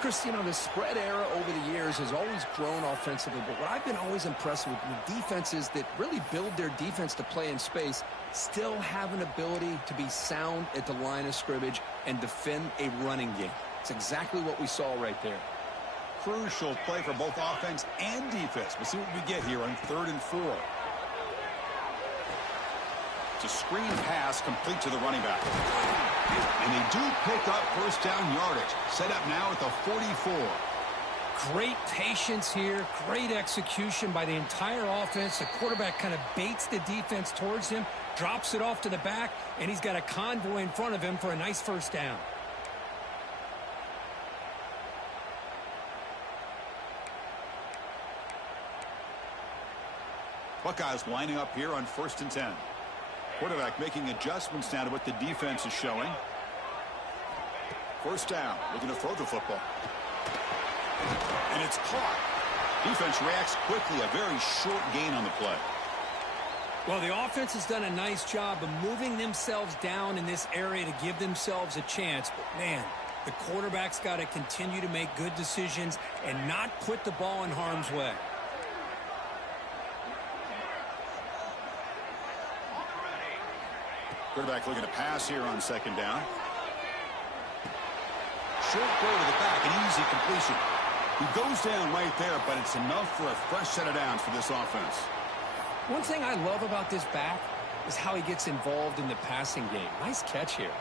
Chris, you know, the spread era over the years has always grown offensively, but what I've been always impressed with defenses that really build their defense to play in space still have an ability to be sound at the line of scrimmage and defend a running game. It's exactly what we saw right there. Crucial play for both offense and defense. We'll see what we get here on 3rd and 4. It's a screen pass complete to the running back. And they do pick up first down yardage. Set up now at the 44. Great patience here. Great execution by the entire offense. The quarterback kind of baits the defense towards him, drops it off to the back, and he's got a convoy in front of him for a nice first down. Buckeyes lining up here on 1st and 10. Quarterback making adjustments now to what the defense is showing. First down, looking to throw the football. And it's caught. Defense reacts quickly, a very short gain on the play. Well, the offense has done a nice job of moving themselves down in this area to give themselves a chance. But, man, the quarterback's got to continue to make good decisions and not put the ball in harm's way. Quarterback looking to pass here on 2nd down. Short throw to the back, an easy completion. He goes down right there, but it's enough for a fresh set of downs for this offense. One thing I love about this back is how he gets involved in the passing game. Nice catch here.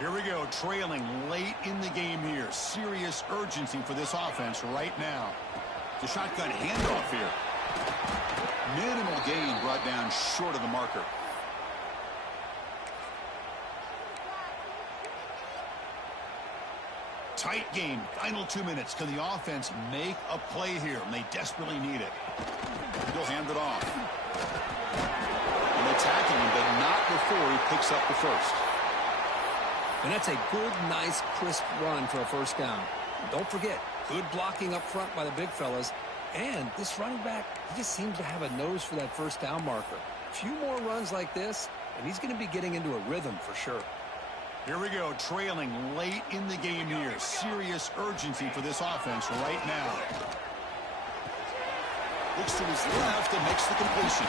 Here we go, trailing late in the game here. Serious urgency for this offense right now. The shotgun handoff here. Minimal gain brought down short of the marker. Tight game, final 2 minutes. Can the offense make a play here? And they desperately need it. He'll hand it off. And they tackle him, but not before he picks up the first. And that's a good, nice, crisp run for a first down. Don't forget, good blocking up front by the big fellas. And this running back, he just seems to have a nose for that first down marker. A few more runs like this, and he's going to be getting into a rhythm for sure. Here we go, trailing late in the game here. Serious urgency for this offense right now. Looks to his left and makes the completion.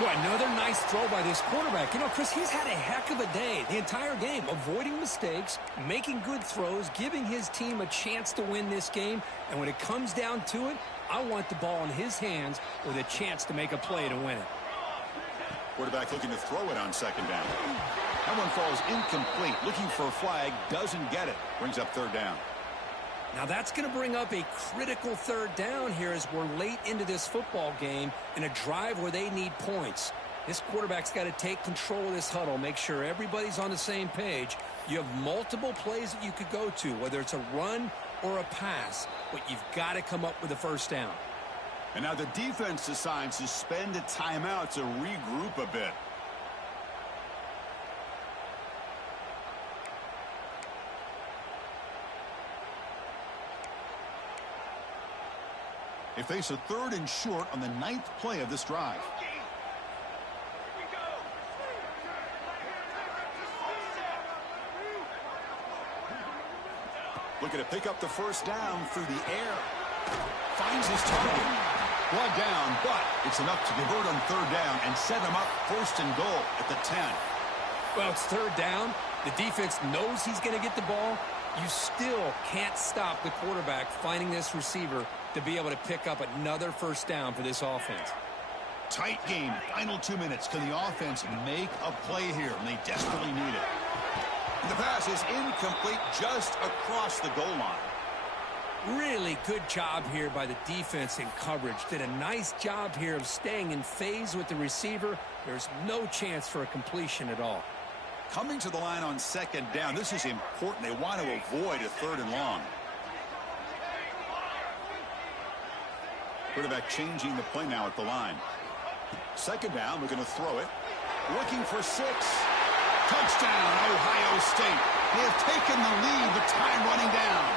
Boy, another nice throw by this quarterback. You know, Chris, he's had a heck of a day the entire game, avoiding mistakes, making good throws, giving his team a chance to win this game. And when it comes down to it, I want the ball in his hands with a chance to make a play to win it. Quarterback looking to throw it on second down. That one falls incomplete. Looking for a flag, doesn't get it. Brings up third down. Now that's going to bring up a critical third down here as we're late into this football game in a drive where they need points. This quarterback's got to take control of this huddle, make sure everybody's on the same page. You have multiple plays that you could go to, whether it's a run or a pass, but you've got to come up with a first down. And now the defense decides to spend a timeout to regroup a bit. They face a third and short on the 9th play of this drive. Looking to pick up the first down through the air. Finds his target. Brought down, but it's enough to convert on third down and set him up first and goal at the 10. Well, it's third down. The defense knows he's going to get the ball. You still can't stop the quarterback finding this receiver to be able to pick up another first down for this offense. Tight game. Final 2 minutes. Can the offense make a play here? And they desperately need it. And the pass is incomplete just across the goal line. Really good job here by the defense in coverage. Did a nice job here of staying in phase with the receiver. There's no chance for a completion at all. Coming to the line on second down. This is important. They want to avoid a third and long. Quarterback changing the play now at the line. Second down, we're going to throw it. Looking for 6. Touchdown, Ohio State. They have taken the lead, but time running down.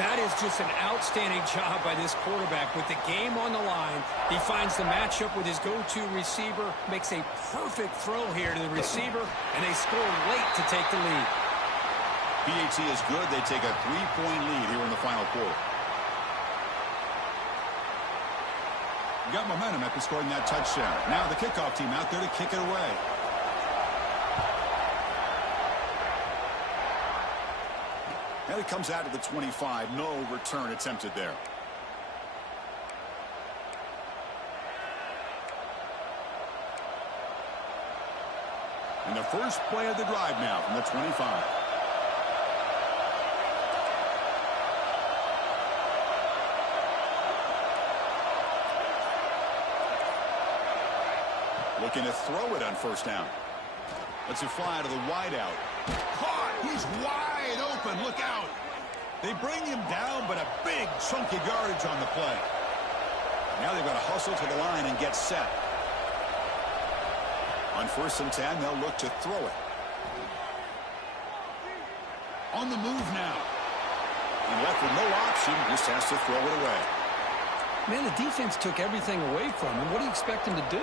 That is just an outstanding job by this quarterback. With the game on the line, he finds the matchup with his go-to receiver, makes a perfect throw here to the receiver, and they score late to take the lead. PAT is good. They take a 3-point lead here in the final quarter. Got momentum after scoring that touchdown. Now the kickoff team out there to kick it away. And it comes out to the 25. No return attempted there. And the first play of the drive now from the 25. Looking to throw it on first down. Lets it fly to the wideout. Caught! He's wide open. Look out! They bring him down, but a big chunk of yardage on the play. Now they've got to hustle to the line and get set. On first and 10, they'll look to throw it. On the move now. And left with no option, just has to throw it away. Man, the defense took everything away from him. What do you expect him to do?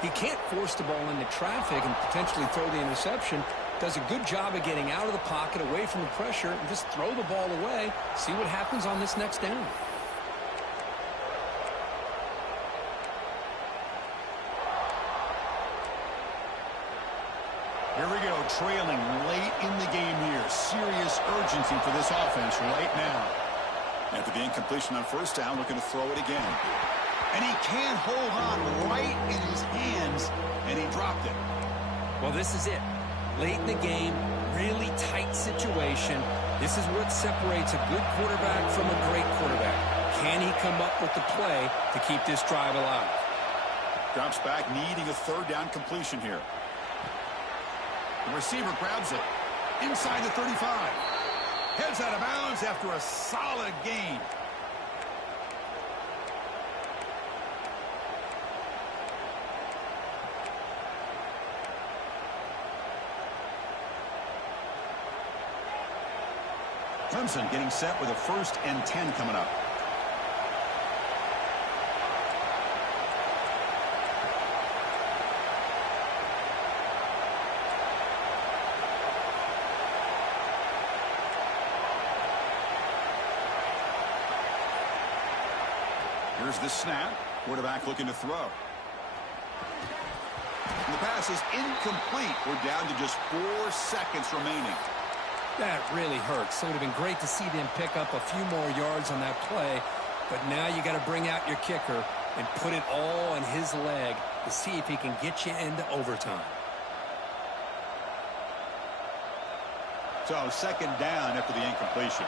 He can't force the ball into traffic and potentially throw the interception. Does a good job of getting out of the pocket, away from the pressure, and just throw the ball away. See what happens on this next down. Here we go, trailing late in the game here. Serious urgency for this offense right now. After the incompletion on first down, looking to throw it again. And he can't hold on right in his hands, and he dropped it. Well, this is it. Late in the game, really tight situation. This is what separates a good quarterback from a great quarterback. Can he come up with the play to keep this drive alive? Drops back, needing a third down completion here. The receiver grabs it inside the 35. Heads out of bounds after a solid gain. Clemson getting set with a first and 10 coming up. Here's the snap. Quarterback looking to throw. And the pass is incomplete. We're down to just 4 seconds remaining. That really hurts. It would have been great to see them pick up a few more yards on that play, but now you got to bring out your kicker and put it all on his leg to see if he can get you into overtime. So second down after the incompletion.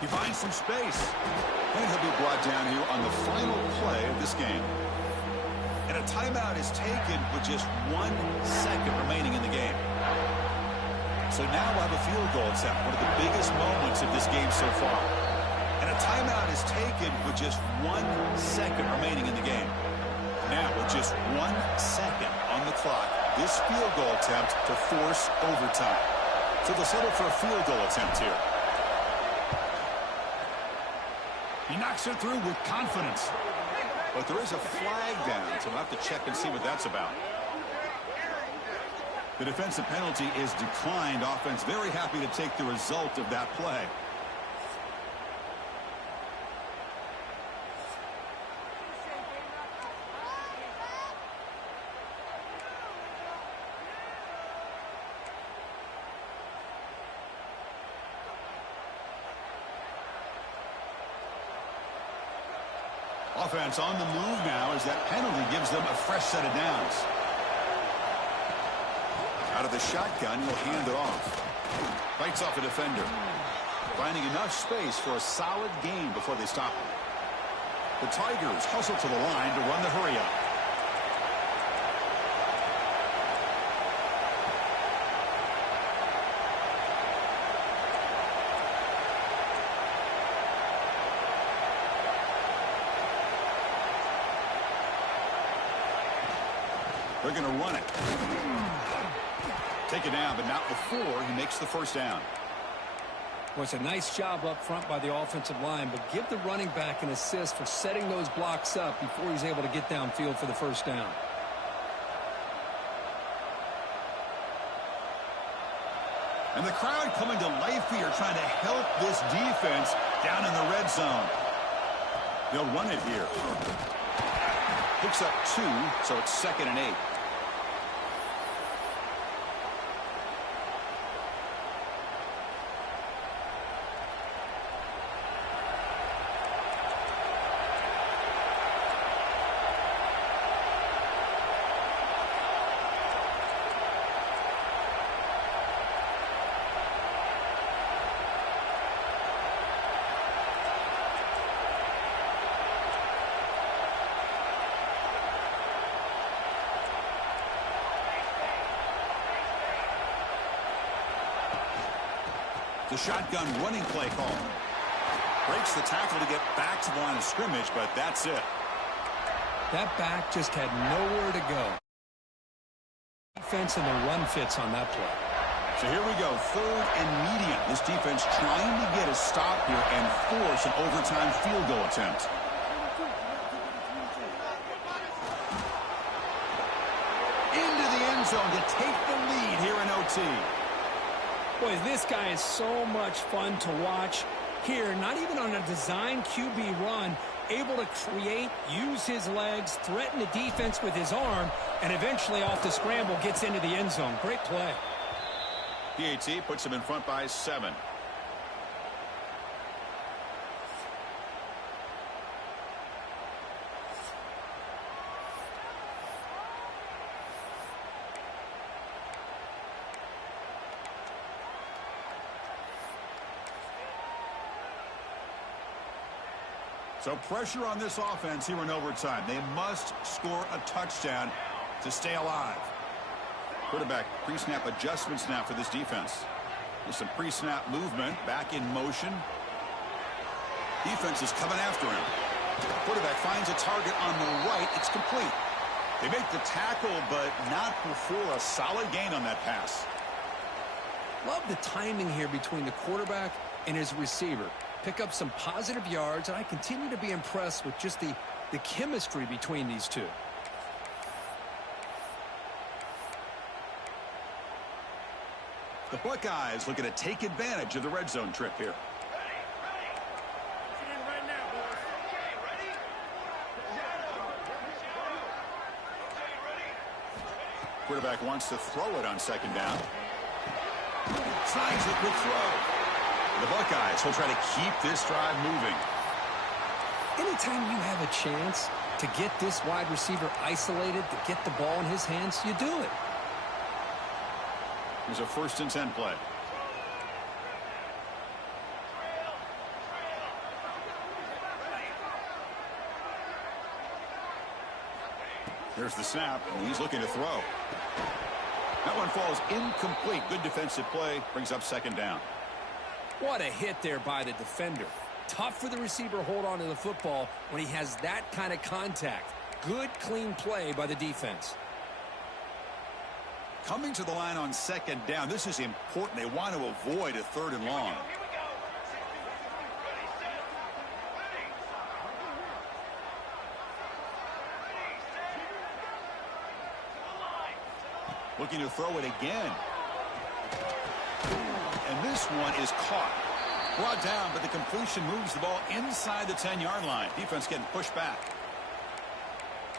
He finds some space. And he'll be brought down here on the final play of this game. And a timeout is taken with just 1 second remaining in the game. So now we'll have a field goal attempt, one of the biggest moments of this game so far. And a timeout is taken with just 1 second remaining in the game. Now with just 1 second on the clock, this field goal attempt to force overtime. So they'll settle for a field goal attempt here. He knocks it through with confidence. But there is a flag down, so we'll have to check and see what that's about. The defensive penalty is declined. Offense very happy to take the result of that play. Offense on the move now as that penalty gives them a fresh set of downs. Out of the shotgun, he'll hand it off. Fights off a defender. Finding enough space for a solid gain before they stop him. The Tigers hustle to the line to run the hurry-up. They're going to run it. Take it down, but not before he makes the first down. Well, it's a nice job up front by the offensive line, but give the running back an assist for setting those blocks up before he's able to get downfield for the first down. And the crowd coming to life here, trying to help this defense down in the red zone. They'll run it here. Picks up 2, so it's 2nd and 8. The shotgun running play call. Breaks the tackle to get back to the line of scrimmage, but that's it. That back just had nowhere to go. Defense and the run fits on that play. So here we go, 3rd and medium. This defense trying to get a stop here and force an overtime field goal attempt. Into the end zone to take the lead here in OT. Boy, this guy is so much fun to watch. Here, not even on a design QB run, able to create, use his legs, threaten the defense with his arm, and eventually off the scramble gets into the end zone. Great play. PAT puts him in front by 7. So pressure on this offense here in overtime. They must score a touchdown to stay alive. Quarterback pre-snap adjustments now for this defense. With some pre-snap movement, back in motion. Defense is coming after him. Quarterback finds a target on the right. It's complete. They make the tackle, but not before a solid gain on that pass. Love the timing here between the quarterback and his receiver. Pick up some positive yards, and I continue to be impressed with just the chemistry between these two. The Buckeyes looking to take advantage of the red zone trip here. Quarterback wants to throw it on second down. Slides the quick throw. The Buckeyes will try to keep this drive moving. Anytime you have a chance to get this wide receiver isolated, to get the ball in his hands, you do it. Here's a 1st and 10 play. Here's the snap, and he's looking to throw. That one falls incomplete. Good defensive play. Brings up second down. What a hit there by the defender. Tough for the receiver to hold on to the football when he has that kind of contact. Good, clean play by the defense. Coming to the line on second down. This is important. They want to avoid a 3rd and long. Here we go. Ready, set, ready. Ready, set. To the line. Looking to throw it again. And this one is caught. Brought down, but the completion moves the ball inside the 10-yard line. Defense getting pushed back.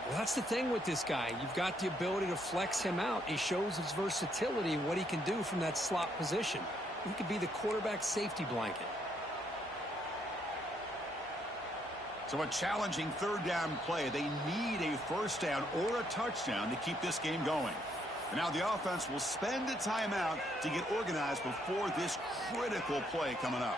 Well, that's the thing with this guy. You've got the ability to flex him out. He shows his versatility and what he can do from that slot position. He could be the quarterback safety blanket. So a challenging 3rd down play. They need a 1st down or a touchdown to keep this game going. And now the offense will spend a timeout to get organized before this critical play coming up.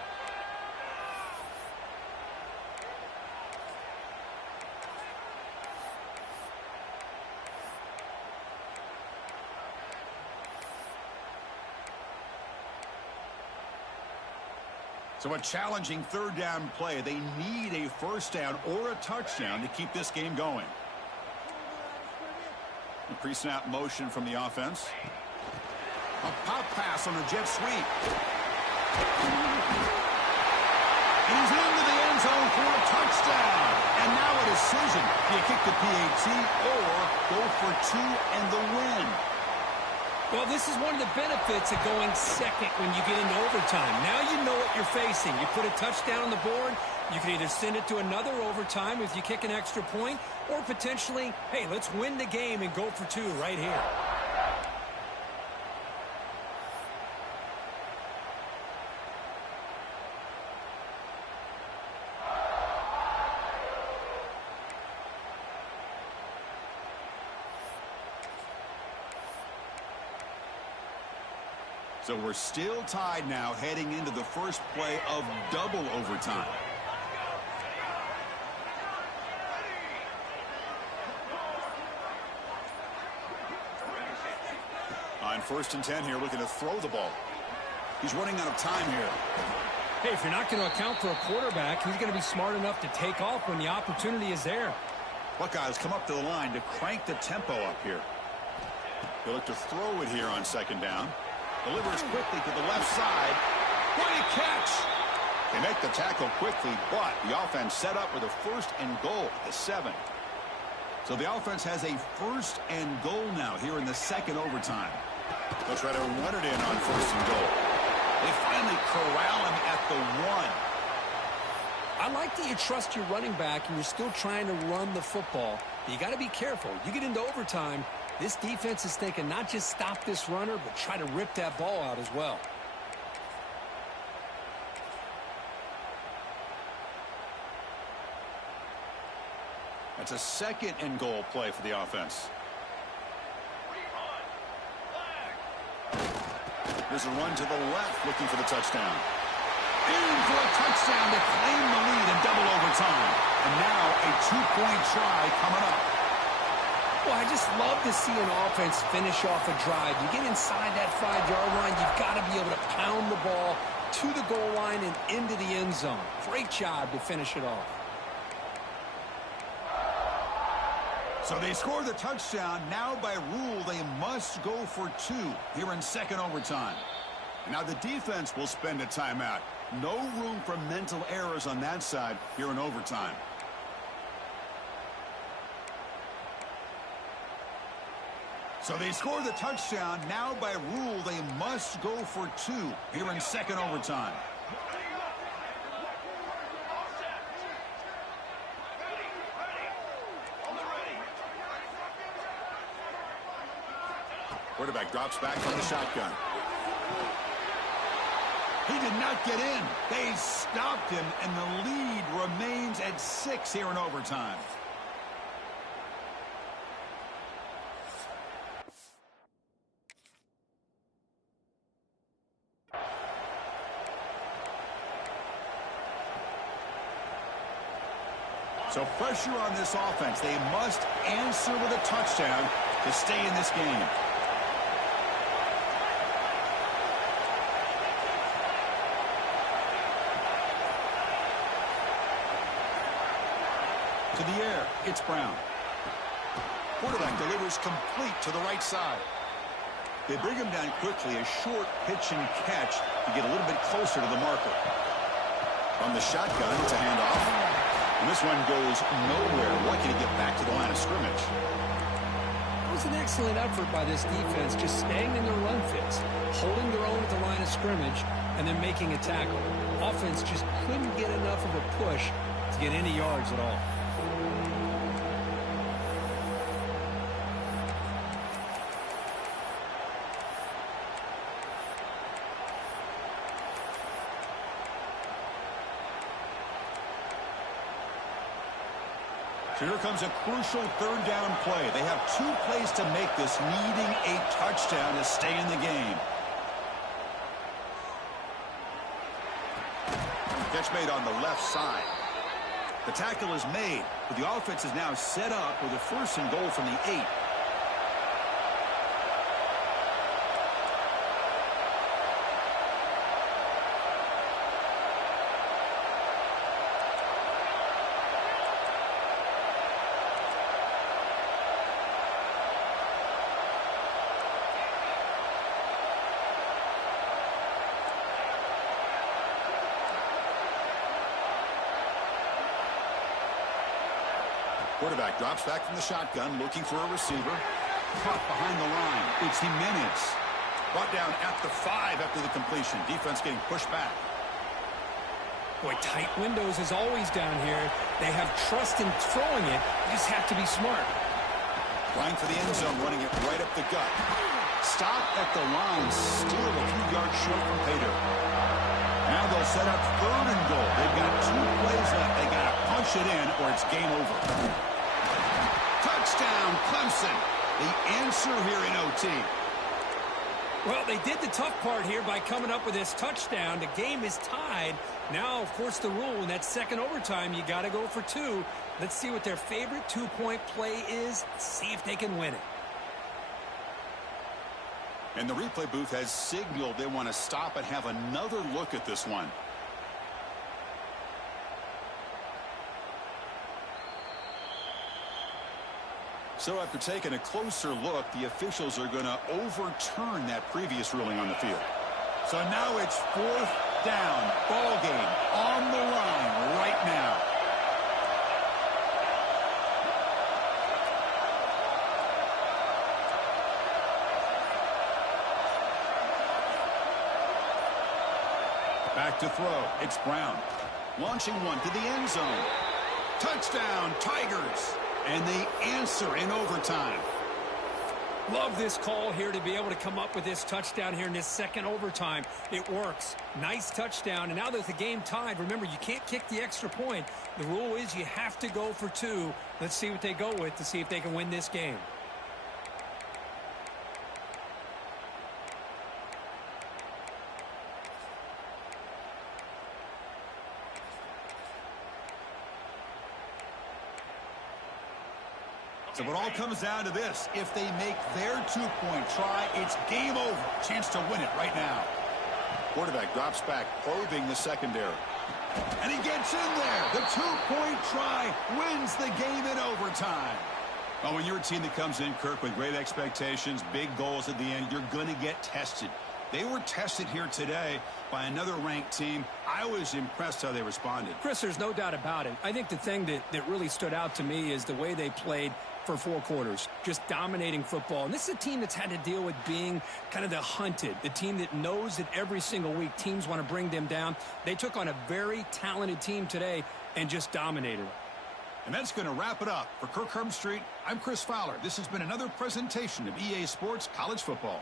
So a challenging 3rd down play. They need a 1st down or a touchdown to keep this game going. The pre-snap motion from the offense. A pop pass on a jet sweep. And he's into the end zone for a touchdown. And now a decision. Do you kick the PAT or go for 2 and the win? Well, this is one of the benefits of going second when you get into overtime. Now you know what you're facing. You put a touchdown on the board, you can either send it to another overtime if you kick an extra point, or potentially, hey, let's win the game and go for 2 right here. So we're still tied now heading into the first play of double overtime. On 1st and 10 here, looking to throw the ball. He's running out of time here. Hey, if you're not going to account for a quarterback, he's going to be smart enough to take off when the opportunity is there. Buckeyes come up to the line to crank the tempo up here. They look to throw it here on second down. Delivers quickly to the left side. Great catch! They make the tackle quickly, but the offense set up with a 1st and goal at the 7. So the offense has a 1st and goal now here in the second overtime. They'll try to run it in on 1st and goal. They finally corral him at the 1. I like that you trust your running back and you're still trying to run the football. But you got to be careful. You get into overtime, this defense is thinking not just stop this runner, but try to rip that ball out as well. That's a 2nd and goal play for the offense. There's a run to the left looking for the touchdown. In for a touchdown to claim the lead in double overtime. And now a 2-point try coming up. Well, I just love to see an offense finish off a drive. You get inside that 5-yard line, you've got to be able to pound the ball to the goal line and into the end zone. Great job to finish it off. So they score the touchdown. Now by rule, they must go for 2 here in second overtime. And now the defense will spend a timeout. No room for mental errors on that side here in overtime. So they score the touchdown. Now by rule, they must go for 2 here in second overtime. Quarterback drops back from the shotgun. He did not get in. They stopped him, and the lead remains at 6 here in overtime. So pressure on this offense. They must answer with a touchdown to stay in this game. To the air, it's Brown. Quarterback delivers complete to the right side. They bring him down quickly, a short pitch and catch to get a little bit closer to the marker. From the shotgun, it's a handoff. And this one goes nowhere. Lucky to get back to the line of scrimmage. It was an excellent effort by this defense, just staying in their run fits, holding their own at the line of scrimmage, and then making a tackle. Offense just couldn't get enough of a push to get any yards at all. So here comes a crucial third down play. They have 2 plays to make this, needing a touchdown to stay in the game. Catch made on the left side. The tackle is made, but the offense is now set up with a 1st and goal from the 8. Quarterback drops back from the shotgun, looking for a receiver. Caught behind the line. It's Jimenez. Brought down at the 5 after the completion. Defense getting pushed back. Boy, tight windows is always down here. They have trust in throwing it. You just have to be smart. Flying for the end zone, running it right up the gut. Stop at the line, still a few yards short from pay dirt. Now they'll set up 3rd and goal. They've got 2 plays left. They got to punch it in or it's game over. Touchdown, Clemson. The answer here in OT. Well, they did the tough part here by coming up with this touchdown. The game is tied. Now, of course, the rule in that second overtime, you got to go for 2. Let's see what their favorite 2-point play is. See if they can win it. And the replay booth has signaled they want to stop and have another look at this one. So after taking a closer look, the officials are going to overturn that previous ruling on the field. So now it's 4th down. Ball game on the line right now. Back to throw. It's Brown. Launching one to the end zone. Touchdown, Tigers. And the answer in overtime. Love this call here to be able to come up with this touchdown here in this second overtime. It works. Nice touchdown. And now that the game tied, remember, you can't kick the extra point. The rule is you have to go for 2. Let's see what they go with to see if they can win this game. So it all comes down to this. If they make their 2-point try, it's game over. Chance to win it right now. Quarterback drops back, probing the secondary. And he gets in there. The 2-point try wins the game in overtime. Well, when you're a team that comes in, Kirk, with great expectations, big goals at the end, you're going to get tested. They were tested here today by another ranked team. I was impressed how they responded. Chris, there's no doubt about it. I think the thing that really stood out to me is the way they played for 4 quarters, just dominating football. And this is a team that's had to deal with being kind of the hunted, the team that knows that every single week teams want to bring them down. They took on a very talented team today and just dominated them. And that's going to wrap it up. For Kirk Herbstreit, I'm Chris Fowler. This has been another presentation of EA Sports College Football.